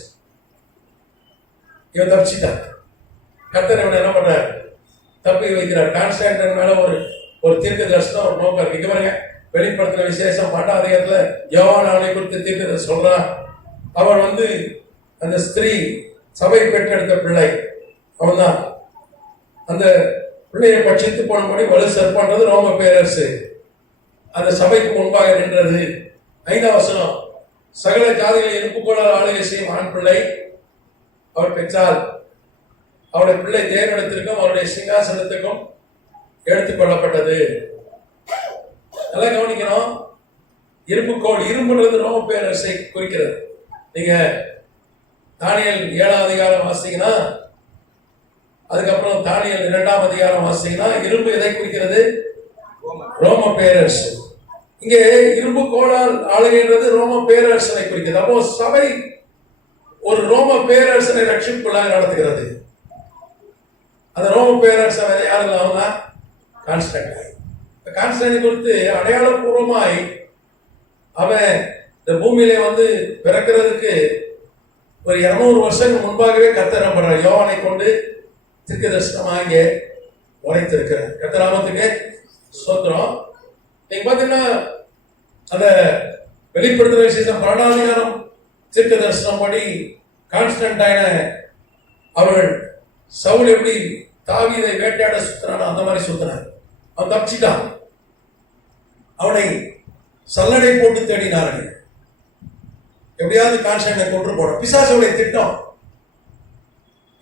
இவன் தப்பிச்சிட்டான். கர்த்தர் இவனை என்ன பண்றாரு? தப்பி வைக்கிறார். கான்ஸ்டன்டைன் மேல ஒரு தீர்க்க தரிசனம் ஒரு நோக்கம் இருக்கு. இங்க பாருங்க, வெளிப்படுத்தின விசேஷம் 12வது அதிகாரத்துல யோவான் அவனை குறித்து தீர்க்க தரிசனம் சொல்றான். அவன் அந்த ஸ்திரீ சபை பெற்றெடுத்த பிள்ளை, அவன் தான் அந்த பிள்ளையை பட்சித்து போனபடி வலு சர்ப்பன்றது ரோம பேரரசு அந்த சபைக்கு முன்பாக நின்றது. 5வது வசனம், சகல ஜாதிகளை இருப்பு போல ஆளுகை செய்யும் ஆண் பிள்ளை அவர் பெற்றால் அவருடைய பிள்ளை தேவனிடத்திற்கும் அவருடைய சிங்காசனத்துக்கும் எடுத்துக் கொள்ளப்பட்டது. நல்லா கவனிக்கணும். இரும்புக்கோள், இரும்புன்றது ரோம பேரரசை குறிக்கிறது. நீங்க தானியேல் 7வது அதிகாரம் வாசிங்கன்னா, அதுக்கப்புறம் தானியேல் 2வது அதிகாரம் வாசிங்கன்னா, இரும்பு எதை குறிக்கிறது? ரோம பேரரசு. இங்கே இரும்பு கோளால் ஆளுகைன்றது ரோம பேரரசனை குறிக்கிறது. அப்போ சபை ஒரு ரோம பேரரசனை ரட்சிப்புக்குள்ளாக நடத்துகிறது. அந்த ரோம பேரரசை வேற யாரும் இல்லாம கான்ஸ்டன்டைன். கான்ஸ்டன்டைன் குறித்து அடையாளபூர்வமாய் அவன் இந்த பூமியில பிறக்கிறதுக்கு ஒரு 200 வருஷங்கள் முன்பாகவே கர்த்தர் பண்றார். யோவானை கொண்டு தீர்க்க தரிசனமாக இங்கே உரைத்திருக்கிறார். கர்த்தராமத்துக்கு ஸ்தோத்திரம். நீங்க பாத்தீங்கன்னா அந்த வெளிப்படுத்துற விசேஷம் 12வது அதிகாரம் தீர்க்க தரிசனம் படி கான்ஸ்டன்டைன அவர்கள் சவுல் எப்படி தாவீதை வேட்டையாட சுத்தினானோ அந்த மாதிரி சுத்தினார். அவன் தப்பிச்சிட்டான். அவனை சல்லடை போட்டு தேடினார்கள். எப்படியாவது கான்ஸ்டன்டைனை கொன்று போட பிசாசுடைய திட்டம்.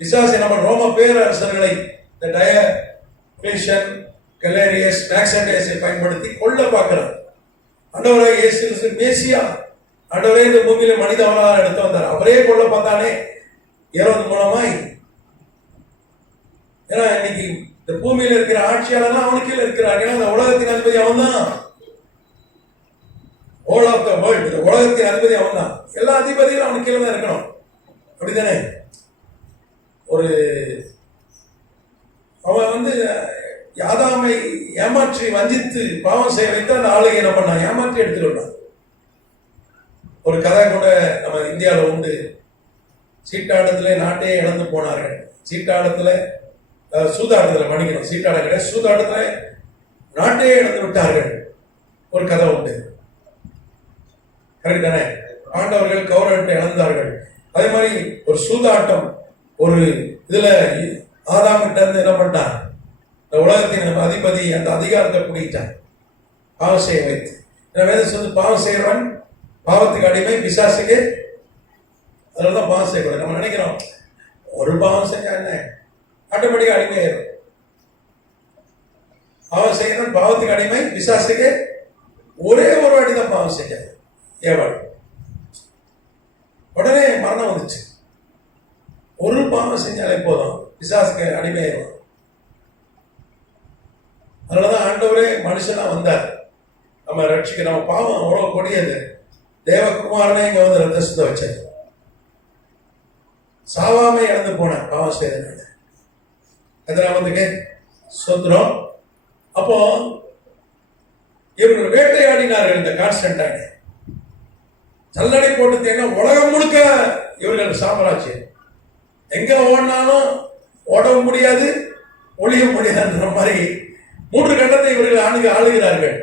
பிசாசு நம்ம ரோம பேரரசர்களை இந்த டயக்ளீஷியன், கலேரியஸ், மேக்சண்டேஸை பயன்படுத்தி கொல்ல பார்க்கிறார். ஆண்டவரே இயேசு கிறிஸ்து மேசியா, ஆண்டவரே இந்த பூமியில மனித அவதாரம் எடுத்து வந்தார், அவரே கொல்ல பார்த்தானே ஏரோது மூலமாய். ஏன்னா இன்னைக்கு இந்த பூமியில இருக்கிற ஆட்சியாளர் அவனுக்கு கீழே இருக்கிறார். ஏன்னா இந்த உலகத்தின் அதிபதி அவன் தான். ஆல் ஆஃப் த வேர்ல்ட், இந்த உலகத்தின் அதிபதி அவன் தான். எல்லா அதிபதியும் அவனுக்கு கீழே தான் இருக்கணும். அப்படித்தானே? ஒரு அவன் யாதாமை ஏமாற்றி வஞ்சித்து பாவம் செய்ய வைத்து அந்த ஆளுகை என்ன பண்ணான்? ஏமாற்றி எடுத்துக்கிட்டான். ஒரு கதை கூட நம்ம இந்தியாவில் உண்டு. சீட்டாட்டத்துல நாட்டையே இழந்து போனார்கள். சீட்டாட்டத்துல சூதாட்டத்துல மன்னிக்கணும், சீட்டாட்டம் கிடையாது, சூதாட்டத்துல நாட்டையே இழந்து விட்டார்கள். ஒரு கதை உண்டு. கரெக்ட் தானே? ஆண்டவர்கள் கௌரவத்தை இழந்தார்கள். அதே மாதிரி ஒரு சூதாட்டம் ஒரு இதுல ஆதாம் கிட்ட இருந்து என்ன பண்ணிட்டான்? இந்த உலகத்தின் அதிபதி அந்த அதிகாரத்தை பிடிக்கிட்டான் பாவம் செய்ய வைத்து. வேதம் சொல்லி பாவம் செய்யறவன் பாவத்துக்கு அடிமை, பிசாசுக்கு. அதனாலதான் பாவம் செய்யக்கூடாது. நம்ம நினைக்கிறோம் ஒரு பாவம் செஞ்சா என்ன ஆட்டோமேட்டிக்கா அடிமையாயிரும். பாவம் செய்யறவன் பாவத்துக்கு அடிமை, பிசாசுக்கு. ஒரே ஒரு வாட்டிதான் பாவம் செஞ்சாரு ஏவாள், உடனே மரணம் வந்துச்சு. ஒரு பாவம் செஞ்சாலே போதும், பிசாசுக்கு அடிமையாயிரும். அதனாலதான் ஆண்டவரே மனுஷனா வந்தார் நம்ம ரட்சிக்க. நம்ம பாவம் அவ்வளவு கொடியது. தேவகுமாரனே இங்க வந்து ரத்த சுத்த வச்சார். சாவாமை இழந்து போன பாவம் செய்தனால. எதனாவதுக்கு சொந்தம். அப்போ இவர்கள் வேட்டையாடினார்கள். இந்த கான்ஸ்டன்டைன் சல்லடை போட்டு தேங்க உலகம் முழுக்க இவர்கள் சாம்ராஜ்யம். எங்க ஓடினாலும் ஓடவும் முடியாது, ஒளிய முடியாதுன்ற மாதிரி 3 கண்டத்தை இவர்கள் ஆளுகிறார்கள்.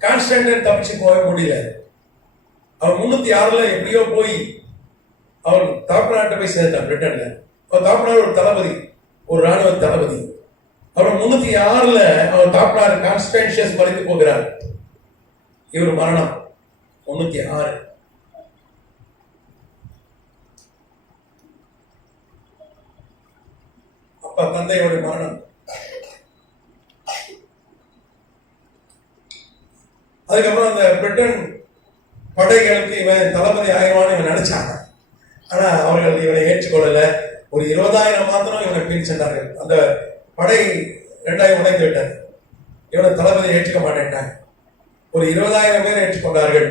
கான்ஸ்டன்டைன் தப்பிச்சு போக முடியல. அவர் 306 எப்படியோ போய் அவர் தாப்பனாட்ட போய் சேர்ந்தார் பிரிட்டன்ல. அவர் தாப்பனார் ஒரு தளபதி, ஒரு ராணுவ தளபதி. அவர் 306 அவர் தாப்பனார் கான்ஸ்டன்ஷியஸ் மறைந்து போகிறார். இவர் மரணம் 306. அப்ப தந்தையோட மரணம். அதுக்கப்புறம் அந்த பிரிட்டன் படைகளுக்கு இவன் தளபதி ஆயிரவான்னு இவன் நினைச்சாங்க. ஆனா அவர்கள் இவனை ஏற்றுக்கொள்ளல. ஒரு 20,000 மாத்திரம் இவனை பின் சென்றார்கள். அந்த படை 2 உடைந்து விட்டார். இவனை தளபதி ஏற்றுக்க மாட்டேன்ட்டாங்க. ஒரு 20,000 பேர் ஏற்றுக்கொண்டார்கள்.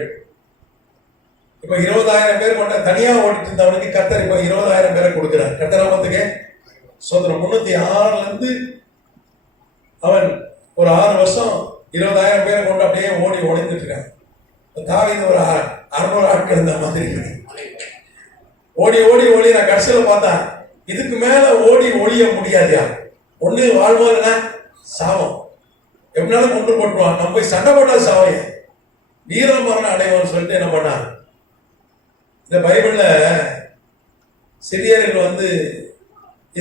இப்ப 20,000 பேர் கொண்ட தனியா ஓடிட்டு இருந்தவனுக்கு கர்த்தர் இப்ப 20,000 பேரை கொடுக்கிறார். கர்த்தராமத்துக்கு சோதரம். 306 அவன் ஒரு 6 வருஷம் 20,000 பேரை கொண்டு அப்படியே ஓடி ஒளிந்துட்டு இருக்கான். தாவீது ஒரு 600 ஆட்கள் இருந்த மாதிரி ஓடி ஓடி ஓடி. நான் கடைசியில் பார்த்தேன், இதுக்கு மேல ஓடி ஒளிய முடியாதியா. ஒண்ணு வாழ்வோம், சாவம். எப்படினாலும் கொண்டு போட்டுருவான். நம்ம போய் சண்டை போட்டா சாவைய வீர மரணம் அடைவோம்னு சொல்லிட்டு என்ன பண்ணான். இந்த பைபிள்ல சிரியர்கள் வந்து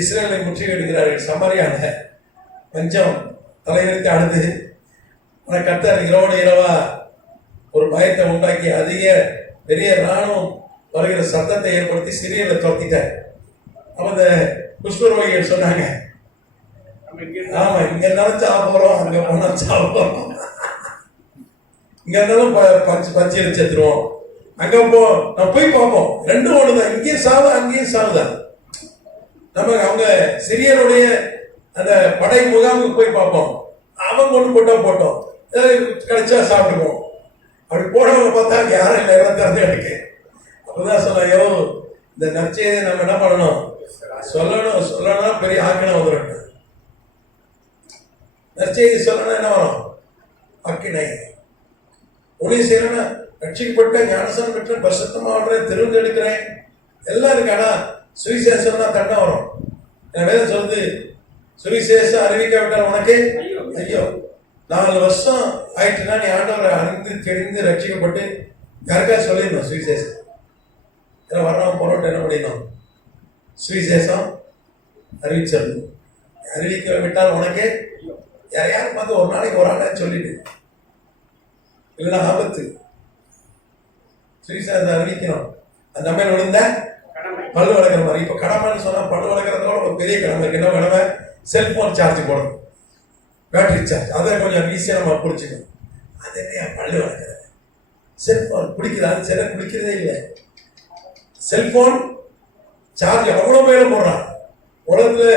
இஸ்ரேலை முற்றுகையிடுகிறார்கள். சமரியான பஞ்சம் தலைவருக்கு அழுது. ஆனா கர்த்தர் இரவோடு இரவா ஒரு பயத்தை உண்டாக்கி அதிக பெரிய ராணுவம் வருகிற சத்தத்தை ஏற்படுத்தி சிரியர்களை துரத்திட்டார். அப்ப இந்த குஷ்டரோகிகள் சொன்னாங்க, ஆமா இங்க இருந்தாலும் சாவ போறோம், அங்க போனா சாவ போறோம். இங்க இருந்தாலும் பச்சை செத்துருவோம், அங்க போ நம்ம போய் பார்ப்போம். 2 ஒண்ணுதான், இங்கேயும் சாவு அங்கேயும் சாவுதான். நம்ம அவங்க சிரியருடைய அந்த படை முகாமுக்கு போய் பார்ப்போம். அவன் கொண்டு போட்டா போட்டோம், கிடைச்சா சாப்பிடுவோம். அப்படி போனவங்க பார்த்தா யாரும் இல்லை, எல்லாம் திறந்து கிடைக்கு. அப்பதான் சொன்னாயோ இந்த நற்செய்தியை நம்ம என்ன பண்ணணும், சொல்லணும் பெரிய ஆக்கினம் வந்துடும். நற்செய்தி சொல்லணும் என்ன வரும், ஆக்கினை. ஒளி செய்யணும்னா ரட்சிக்கப்பட்ட ஞானசனம் பெற்ற பரிசுத்தமா வாழ்றேன், திருந்து எடுக்கிறேன் எல்லாம் இருக்கு. ஆனா சுவிசேஷம் தான் தட்டம் வரும். வேதம் சொல்லுது, சுவிசேஷம் அறிவிக்காவிட்டால் உனக்கு ஐயோ. 4 வருஷம் ஆயிட்டுனா நீ ஆண்டவரை அறிந்து தெரிந்து ரட்சிக்கப்பட்டு யாருக்கா சொல்லிடணும் சுவிசேஷம். வர்றவன் போனோட்டு என்ன பண்ணிடணும், சுவிசேஷம் அறிவிச்சிடணும். அறிவிக்க விட்டால் உனக்கு யாரையாரும் பார்த்து ஒரு நாளைக்கு ஒரு ஆளை சொல்லிடு, இல்லைன்னா ஆபத்து. சுவிசேஷத்தை அறிவிக்கணும். அந்த நம்ம விழுந்த பல்லு வளர்க்குற மாதிரி. இப்ப கடமைன்னு சொன்னா பல்லு வளர்க்குறதோட ஒரு பெரிய கடமை இருக்கு. என்ன கடமை, செல்போன் சார்ஜ் போடணும், பேட்டரி சார்ஜ். அதை கொஞ்சம் ஈஸியா நம்ம பிடிச்சிக்கணும். அது என்ன பல்லு வளர்க்குறது, செல்போன் பிடிக்கிறாரு, சில பிடிக்கிறதே இல்லை. செல்போன் சார்ஜ் அவ்வளவு பேர போடுறான். உலகத்துல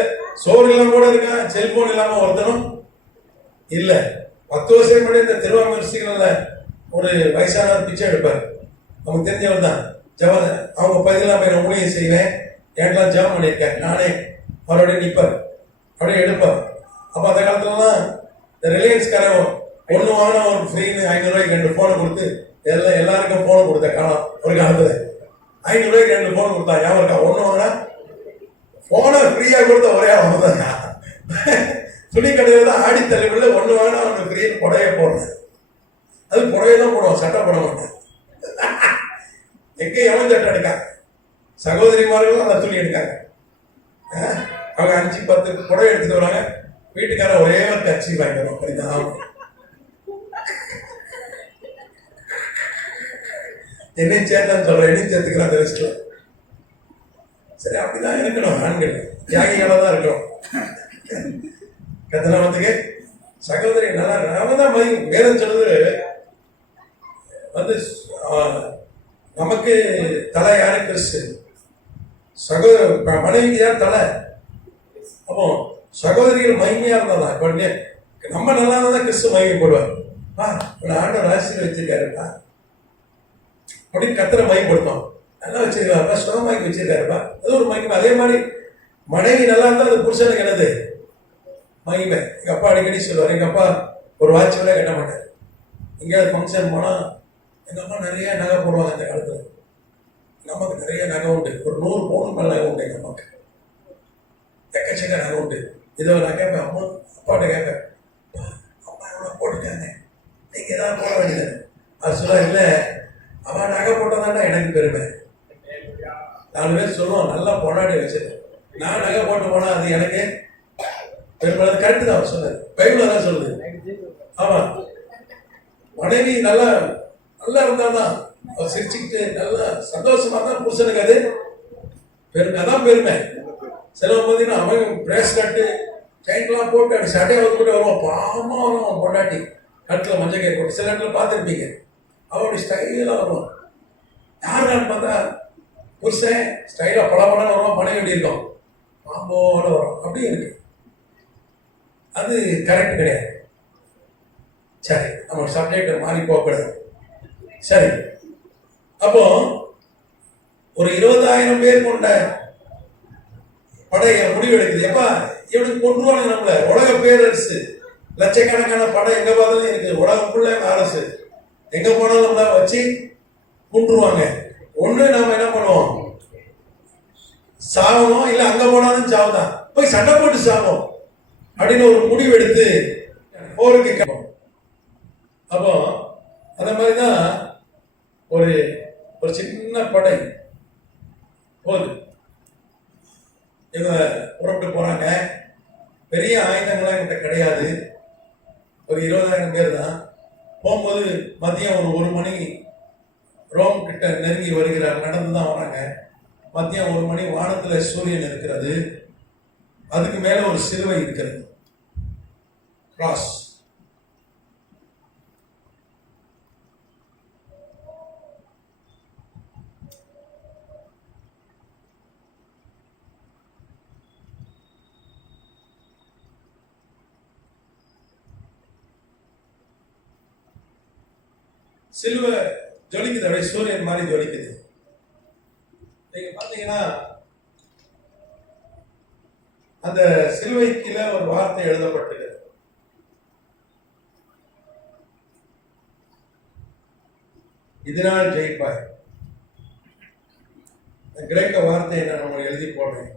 சோறு இல்லாம கூட இருக்கான், செல்போன் இல்லாம ஒருத்தனும் இல்ல. 10 வருஷம் முன்னாடி இந்த திருவாரூர் சீக்கிரம்ல ஒரு வயசானவர் பிச்சை எடுப்பார். நமக்கு தெரிஞ்சவர் தான். ஜவன் அவங்க பதிலாம் போய் நான் ஊழியம் செய்வேன், என்கிட்ட ஜபம் பண்ணியிருக்கேன். நானே அவரோட நிற்பார், அப்படியே எடுப்பார். அப்ப அந்த காலத்துலலாம் இந்த ரிலையன்ஸ் காரன் 1 வாங்கினா ஒரு ஃப்ரீன்னு 500 ரூபாய்க்கு 2 போனை கொடுத்து எல்லாருக்கும் போனை கொடுத்த காலம். ஒரு காலத்துல 500 ரூபாய்க்கு 2 போன் கொடுத்தா ஞாபகம் இருக்கா? 1 வாங்கினா போனை ஃப்ரீயா கொடுத்த ஒரே அவங்க தான். துணி கடையில தான் ஆடி தலைவுல 1 வாங்கினா அவனுக்கு ஃப்ரீன்னு புடவைய போடுறேன். அது புடவையை தான் போடுவான், சட்டை போட மாட்டேன். எங்க எவன் சட்டை எடுக்காங்க, சகோதரிமார்களும் அந்த துணி எடுக்காங்க. அவங்க 5-10 புடவை எடுத்துட்டு வராங்க. வீட்டுக்கார ஒரே ஒரு கட்சி வாங்கிடும் அப்படிதான். என்னையும் சேர்த்தான்னு சொல்றேன், என்னையும் சேர்த்துக்கிறேன் அந்த லிஸ்ட்ல. சரி, அப்படிதான் இருக்கணும். ஆண்கள் தியாகிகளா தான் இருக்கணும். கத்தனாமத்துக்கு சகோதரி நல்லா நாம தான் வேதம் சொல்லுது வந்து நமக்கு தலை யாரு? கிறிஸ்து. சகோதர மனைவிக்கு தான் தலை. அப்போ சகோதரிகள் மகிமையா இருந்தாதான். இப்ப நம்ம நல்லா தான் கிறிஸ்து மகிமைப்படுவார். ஆண்டவர் ஆசிரியர் வச்சிருக்காருப்பா அப்படின்னு கத்தரை மகிமைப்படுத்தும். நல்லா வச்சிருக்காருப்பா, சுகமாக்கி வச்சிருக்காருப்பா, அது ஒரு மகிமை. அதே மாதிரி மனைவி நல்லா இருந்தா அது புருஷனுக்கு என்னது? மகிமை. எங்க அப்பா அடிக்கடி சொல்லுவார், எங்க அப்பா ஒரு வாட்ச் வேலை கட்ட மாட்டார். எங்கேயாவது ஃபங்க்ஷன் போனா எங்க அம்மா நிறைய நகை போடுவாங்க. அந்த காலத்துல எங்க அம்மாவுக்கு நிறைய நகை உண்டு. ஒரு 100 பவுன் மேல நகை உண்டு எங்க அம்மாவுக்கு. எக்கச்சக்க நகை உண்டு. இதை நான் கேட்பேன், அம்மா அப்பாட்ட கேட்பேன், அம்மா எவ்வளவு போட்டுட்டாங்க, நீங்க ஏதாவது போட வேண்டியது? அது சொல்ல, இல்லை அவன் நகை போட்டதாண்டா எனக்கு பெருமை. 4 பேர் சொல்லுவோம், நல்லா பொண்டாடி வச்சிருக்கேன், நான் நகை போட்டு போனா அது எனக்கு பெருமை. கரெக்டு தான் அவர் சொன்னார், பைபிள் தான் சொல்லுது. ஆமா, மனைவி நல்லா நல்லா இருந்தாதான், அவர் சிரிச்சுக்கிட்டு நல்லா சந்தோஷமா தான் புருஷனுக்கு அது பெருமை. அதான் பெருமை. சிலவங்க பார்த்தீங்கன்னா அவன் பிரேஸ்லெட்டு செயின்லாம் போட்டு அப்படி சட்டையை வந்துக்கிட்டு வருவான், பாவமா வருவான் பொண்டாட்டி, கட்டில் மஞ்சள் கயிறு போட்டு. சில இடத்துல பார்த்துருப்பீங்க, அவனுடைய ஸ்டைலாக வருவான். யாருன்னு பார்த்தா புருஷன் ஸ்டைலாக பல வருவான், மனைவி எப்படி இருக்கும்? பாம்போட வரும். அப்படி இருக்கு. அது கரெக்ட் கிடையாது. சரி, நம்ம சப்ஜெக்ட் மாறி போகக்கூடாது. சரி, அப்போ ஒரு 20,000 பேர் கொண்ட படைய முடிவெடுக்குது. எப்பா இவனுக்கு கொண்டுருவாங்க நம்மள. உலக பேரரசு, லட்சக்கணக்கான படம் எங்க பார்த்தாலும் இருக்குது. உலகம் ஃபுல்லா அரசு, எங்க போனாலும் நம்மள வச்சு கொண்டுருவாங்க. ஒண்ணு நாம என்ன பண்ணுவோம்? சாகணும், இல்ல அங்க போனாலும் சாவுதான், போய் சண்டை போட்டு சாகும் அப்படின்னு ஒரு முடிவு எடுத்து போருக்கு. அப்போ அந்த மாதிரிதான் ஒரு ஒரு சின்ன படை போகுது. இவங்க புறப்பட்டு போறாங்க. பெரிய ஆயுதங்கள்லாம் கிட்ட கிடையாது. ஒரு 20,000 பேர் தான். போகும்போது மதியம் ஒரு 1 மணி ரோம் கிட்ட நெருங்கி வருகிறார். நடந்துதான் வராங்க. மதியம் 1 மணி, வானத்துல சூரியன் இருக்கிறது, அதுக்கு மேல ஒரு சிலுவை இருக்கிறது, கிராஸ். சிலுவை ஜொலிக்குது, அப்படியே சூரியன் மாதிரி ஜொலிக்குது. நீங்க பாத்தீங்கன்னா அந்த சிலுவை கீழே ஒரு வார்த்தை எழுதப்பட்டது, இதனால் ஜெயிப்பாய். கிரேக்க வார்த்தை என்ன நம்ம எழுதி போடுறேன்.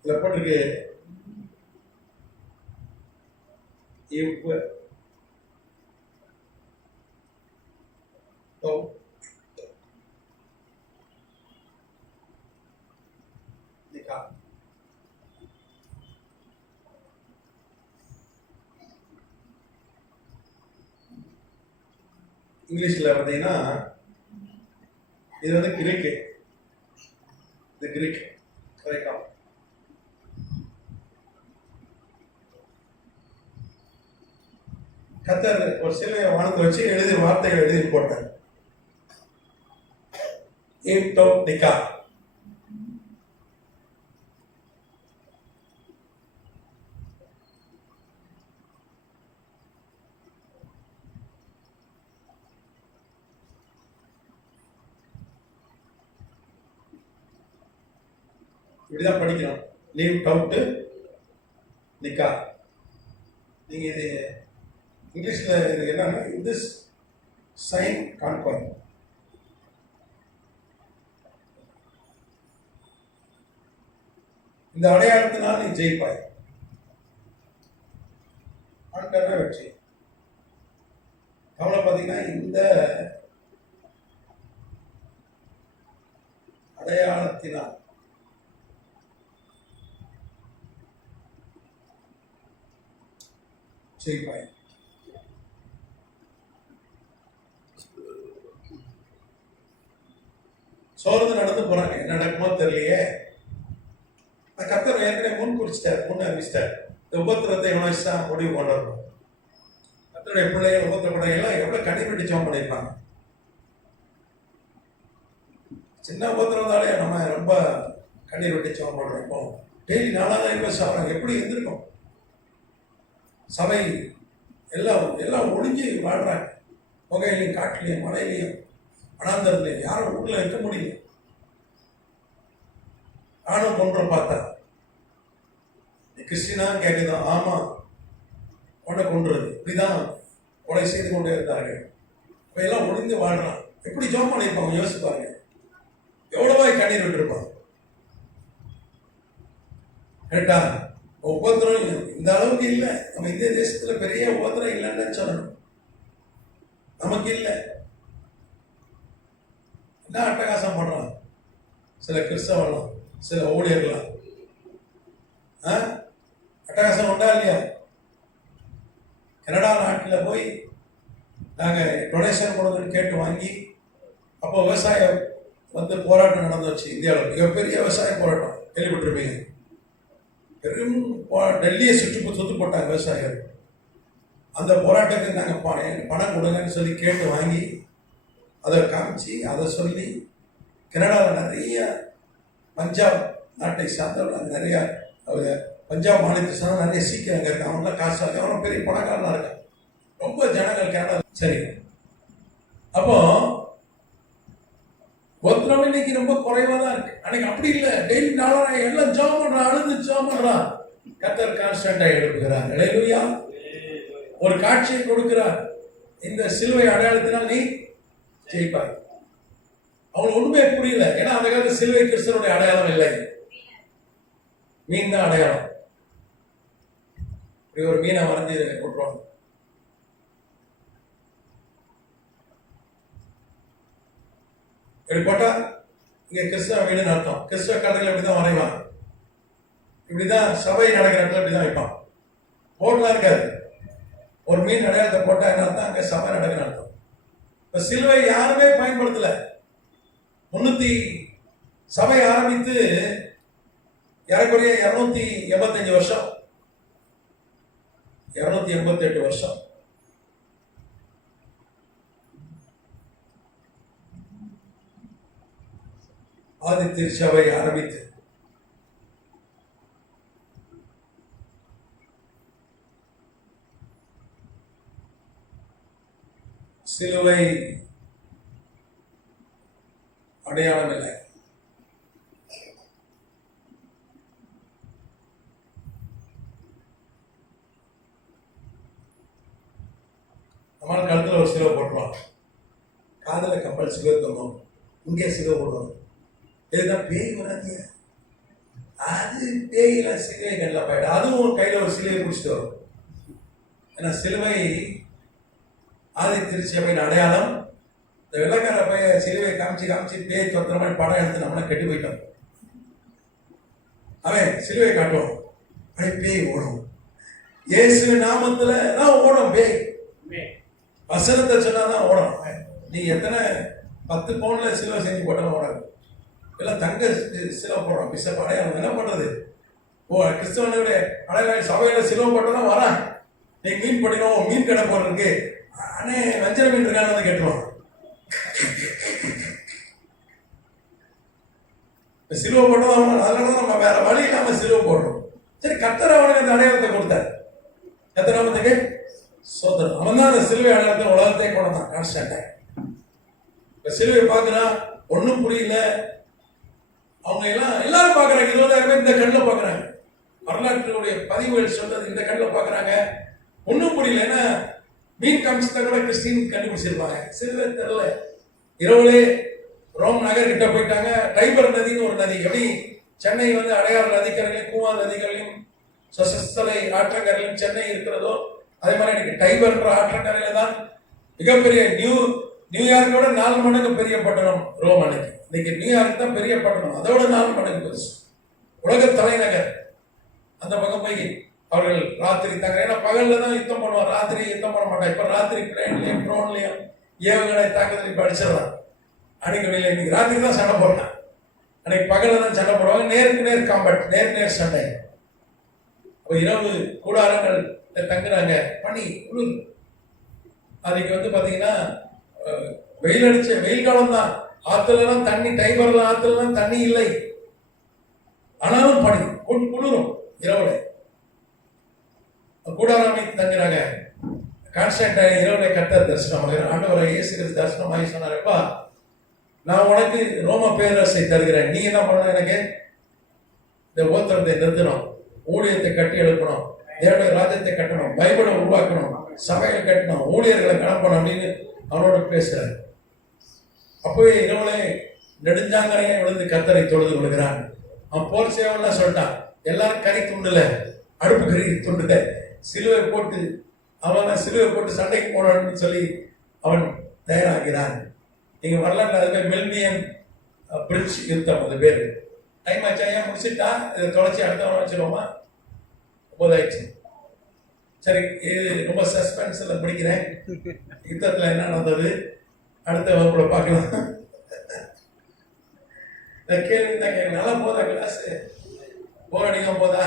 இதுல போட்டிருக்கு, இங்கிலீஷ்ல பார்த்தீங்கன்னா இது வந்து கிரீக்கு. இது கிரீக் கரெக்டா? கத்தர் ஒரு சிலுவையை வானத்தை வச்சு எழுதி வார்த்தைகள் எழுதி போட்டார். இன்டோனிகா. இப்படிதான் படிக்கணும். லீவ் டவுட் நிக்கா. நீங்க இது இங்கிலீஷ்ல என்னன்னா, இது சைன் கான்கார். இந்த அடையாளத்தினால் நீ ஜெயிப்பாய். கான்கார் வெற்றி. கவலை பார்த்தீங்கன்னா இந்த அடையாளத்தினால் செய்வாய். சோர்ந்து நடந்து போறாங்க, என்ன நடக்குமோ தெரியலையே. கர்த்தர் ஏற்கனவே முன் குறிச்சிட்டார், முன் அறிவிச்சிட்டார். இந்த உபத்திரத்தை உணர்ச்சி தான் முடிவு கொண்டு வரணும். கர்த்தருடைய பிள்ளைகள் உபத்திரப்பட எல்லாம் எவ்வளவு கடிபிடி ஜெபம் பண்ணியிருப்பாங்க. சின்ன உபத்திரம்தாலே நம்ம ரொம்ப கண்ணீர் விட்டு ஜெபம் பண்றோம். இப்போ டெய்லி 4000 சாப்பிட்றாங்க, எப்படி இருந்திருக்கும்? சபை எல்லாம் ஒழிஞ்சு வாழ்றாங்க. புகையிலையும் காட்டிலையும் மழையிலையும் அனாந்தரத்திலையும் யாரும் ஊர்ல இருக்க முடியல. நானும் கொன்ற பார்த்தா கிறிஸ்டினா கேட்குதான், ஆமா கொண்டை கொன்றது, இப்படிதான் கொலை செய்து கொண்டே இருந்தார்கள். எல்லாம் ஒளிந்து வாழ்றான். எப்படி ஜெபம் பண்ணியிருப்பாங்க யோசிச்சு பாருங்க. எவ்வளவாய் கண்ணீர் விட்டுருப்பாங்க. கேட்டா உபத்திரம் இந்த அளவுக்கு இல்லை. நம்ம இந்திய தேசத்துல பெரிய உபத்திரம் இல்லைன்னு சொல்லணும். நமக்கு இல்லை. என்ன அட்டகாசம் பண்றான் சில கிறிஸ்தவெல்லாம், சில ஊழியர்கள்லாம். அட்டகாசம் உண்டா இல்லையா? கனடா நாட்டில் போய் நாங்கள் டொனேஷன் கொடுங்கன்னு கேட்டு வாங்கி, அப்போ விவசாயம் போராட்டம் நடந்துச்சு. இந்தியாவில் மிகப்பெரிய விவசாய போராட்டம் கேள்விப்பட்டிருப்பீங்க. பெரும் டெல்லியை சுற்றி போட்டாங்க விவசாயிகள். அந்த போராட்டத்துக்கு நாங்கள் பணம் கொடுங்கன்னு சொல்லி கேட்டு வாங்கி அதை காமிச்சு அதை சொல்லி கனடாவில் நிறைய பஞ்சாப் நாட்டை சார்ந்தவர்கள், நிறைய பஞ்சாப் மாநிலத்தை சார்ந்த நிறைய சீக்கிரங்க இருக்கு. அவங்களாம் காசு இருக்கு, அவனும் பெரிய பணக்காரனா இருக்கான். ரொம்ப ஜனங்கள் கனடா. சரி, அப்போ ஒருத்தரம் இன்னைக்கு ரொம்ப குறைவா தான் இருக்கு. அன்னைக்கு அப்படி இல்லை. டெய்லி 4000 எல்லாம் ஜெபம் பண்றான், அழுது ஜெபம் பண்றான். கர்த்தர் கான்ஸ்டன்டா எடுக்கிறார். ஹல்லேலூயா. ஒரு காட்சியை கொடுக்கிறார். இந்த சிலுவை அடையாளத்தினால் நீ ஜெயிப்பாய். அவங்களுக்கு ஒண்ணுமே புரியல. ஏன்னா அந்த காலத்துல சிலுவை கிறிஸ்தனுடைய அடையாளம் இல்லை, மீன் தான் அடையாளம். இப்படி ஒரு மீனை வரைஞ்சி விட்டுருவாங்க. இப்படி போட்டா இங்க கிறிஸ்தவ வீடுன்னு அர்த்தம். கிறிஸ்தவ கடையில் இப்படிதான் வரைவான். இப்படிதான் சபை நடக்கிற இடத்துல இப்படிதான் வைப்பான். போட்டெல்லாம் இருக்காது. ஒரு மீன் அடையாளத்தை போட்டா என்ன அர்த்தம்? அங்க சபை நடக்கிற அர்த்தம். இப்ப சிலுவை யாருமே பயன்படுத்தல. 300 சபை ஆரம்பித்து ஏறக்குறைய 285 வருஷம், 288 வருஷம். ஆதி திருச்சபை ஆரம்பித்து சிலுவை அடையாளம் இல்லை. நம்ம கழுத்துல ஒரு சிலுவை போட்டுருவான், காதல கப்பல் சிலுவை தோணும், இங்கே சிலுவை போடுவாங்க. இதுதான் பேய் வராதிய, அது பேயில சிலுவை கண்ணில் போயிடும். அதுவும் கையில ஒரு சிலுவை பிடிச்சிட்டு வரும். ஏன்னா சிலுவை ஆதி திருச்சபையின் அடையாளம். இந்த வெள்ளக்கார பைய சிலுவை காமிச்சு பேய் தொத்துற மாதிரி படம் எடுத்து நம்மள கெட்டு போயிட்டோம். அவன் சிலுவை காட்டும், அப்படி பேய் ஓடும். இயேசு நாமத்துல தான் ஓடும் பேய். வசனத்தை சொன்னாதான் ஓடும். நீ எத்தனை 10 பவுன்ல சிலுவை செஞ்சு போட்டாலும் ஓடாது. எல்லாம் தங்க சிலுவை போடுறோம். பிஷப் அடையாளம் என்ன பண்றது? கிறிஸ்தவனுடைய அடையாளம் சபையில சிலுவை போட்டதான் வரான். நீ மீன் படிக்கணும், மீன் கடை போடுறதுக்கு அண்ணே வஞ்சர மீன் இருக்கான்னு கேட்டுருவான். சிலுவை போட்டதான், அதனாலதான் நம்ம வேற வழி இல்லாம சிலுவை போடுறோம். சரி, கர்த்தர் அவனுக்கு அந்த அடையாளத்தை கொடுத்தார். எத்தனை நாமத்துக்கு சோதரன். அவன் தான் அந்த சிலுவை அடையாளத்தை உலகத்தை கொண்டான் கான்ஸ்டன்டா. இப்ப சிலுவை பார்க்கிறான், ஒன்னும் புரியல. அவங்க எல்லாரும் பாக்குறாங்க. 20,000 பேர் இந்த கண்ணில் பாக்குறாங்க. வரலாற்றுடைய பதிவுகள் சொல்றது இந்த கண்ணில் பாக்குறாங்க. ஒன்னும் புரியல. ஏன்னா மீன் காமிச்சத கூட கிறிஸ்டின் கண்டுபிடிச்சிருப்பாங்க. சிலுவை தெரியல. இரவுலே ரோம் நகர் கிட்ட போயிட்டாங்க. டைபர் நதின்னு ஒரு நதி, எப்படி சென்னை அடையாறு நதிக்கரையிலும் கூவார் நதிகரையிலும் சசஸ்தலை ஆற்றங்கரையிலும் சென்னை இருக்கிறதோ, அதே மாதிரி இன்னைக்கு டைபர்ன்ற ஆற்றங்கரையில தான் மிகப்பெரிய நியூயார்க்கோட 4 மடங்கு பெரிய பட்டணம் ரோம் அன்னைக்கு. இன்னைக்கு நியூயார்க் தான் பெரிய பட்டணம், அதோட 4 மடங்கு பெருசு. உலக தலைநகர். அந்த பக்கம் போய் அவர்கள் ராத்திரி தங்க, ஏன்னா பகல்ல தான் யுத்தம் பண்ணுவாங்க, ராத்திரி யுத்தம் பண்ண மாட்டாங்க. இப்ப ராத்திரி பிளேன்லயும் ட்ரோன்லயும் ஏவுகணை தாக்குதல் இப்ப அடிச்சிடலாம். அன்னைக்கு வெளியே இன்னைக்கு ராத்திரி தான் சண்டை போடலாம். அன்னைக்கு பகல்ல தான் சண்டை போடுவாங்க, நேருக்கு நேர் காம்பேட், நேருக்கு நேர் சண்டை. இரவு கூடாரங்கள் தங்குறாங்க, பனி குளிர். அதுக்கு வந்து பாத்தீங்கன்னா வெயில் அடிச்ச வெயில் காலம் தான். ஆத்துலாம் தண்ணி, டைபர்ல ஆத்துலாம் தண்ணி இல்லை, ஆனாலும் பனி குளிரும் இரவுல. கூடாரம் அமைத்து தங்குறாங்க. கான்ஸ்டன்டைன் இரவுல கர்த்தர் தரிசனமாக, ஆண்டவரை இயேசு கிறிஸ்து தரிசனமாகி சொன்னாருப்பா, நான் உனக்கு ரோம பேரரசை தருகிறேன், நீ என்ன பண்ணணும், எனக்கு இந்த உபத்திரத்தை நிறுத்தணும், ஊழியத்தை கட்டி எழுப்பணும், தேவனுடைய ராஜ்யத்தை கட்டணும், பைபிளை உருவாக்கணும், சபையை கட்டணும், ஊழியர்களை கலப்பணும் அப்படின்னு அவனோட பேசுறாரு. அப்பவே இரவுல நெடுஞ்சாங்கனையே விழுந்து கர்த்தரை தொழுது கொள்கிறான். அவன் போர் சேவெல்லாம் சொல்லிட்டான், எல்லாரும் கறி துண்டுல, அடுப்பு கறி துண்டுல சிலுவை போட்டு, அவன் சிலுவை போட்டு சண்டைக்கு போனான்னு சொல்லி அவன் தயாராகிறான். நீங்க வரலாற்று அது பேர் மெல்மியன் பிரிட்ஜ் யுத்தம், அது பேரு. டைம் ஆச்சா, ஏன் முடிச்சுட்டா, இதை தொடர்ச்சி அடுத்த வச்சுருவோமா? 9 ஆயிடுச்சு. சரி, இது ரொம்ப சஸ்பென்ஸ்ல முடிக்கிறேன். யுத்தத்துல என்ன நடந்தது அடுத்த வகுப்புல பார்க்கலாம். இந்த கேள்வி தான் கேள்வி. நல்லா போதா கிளாஸ்? போர் அடிக்காம போதா?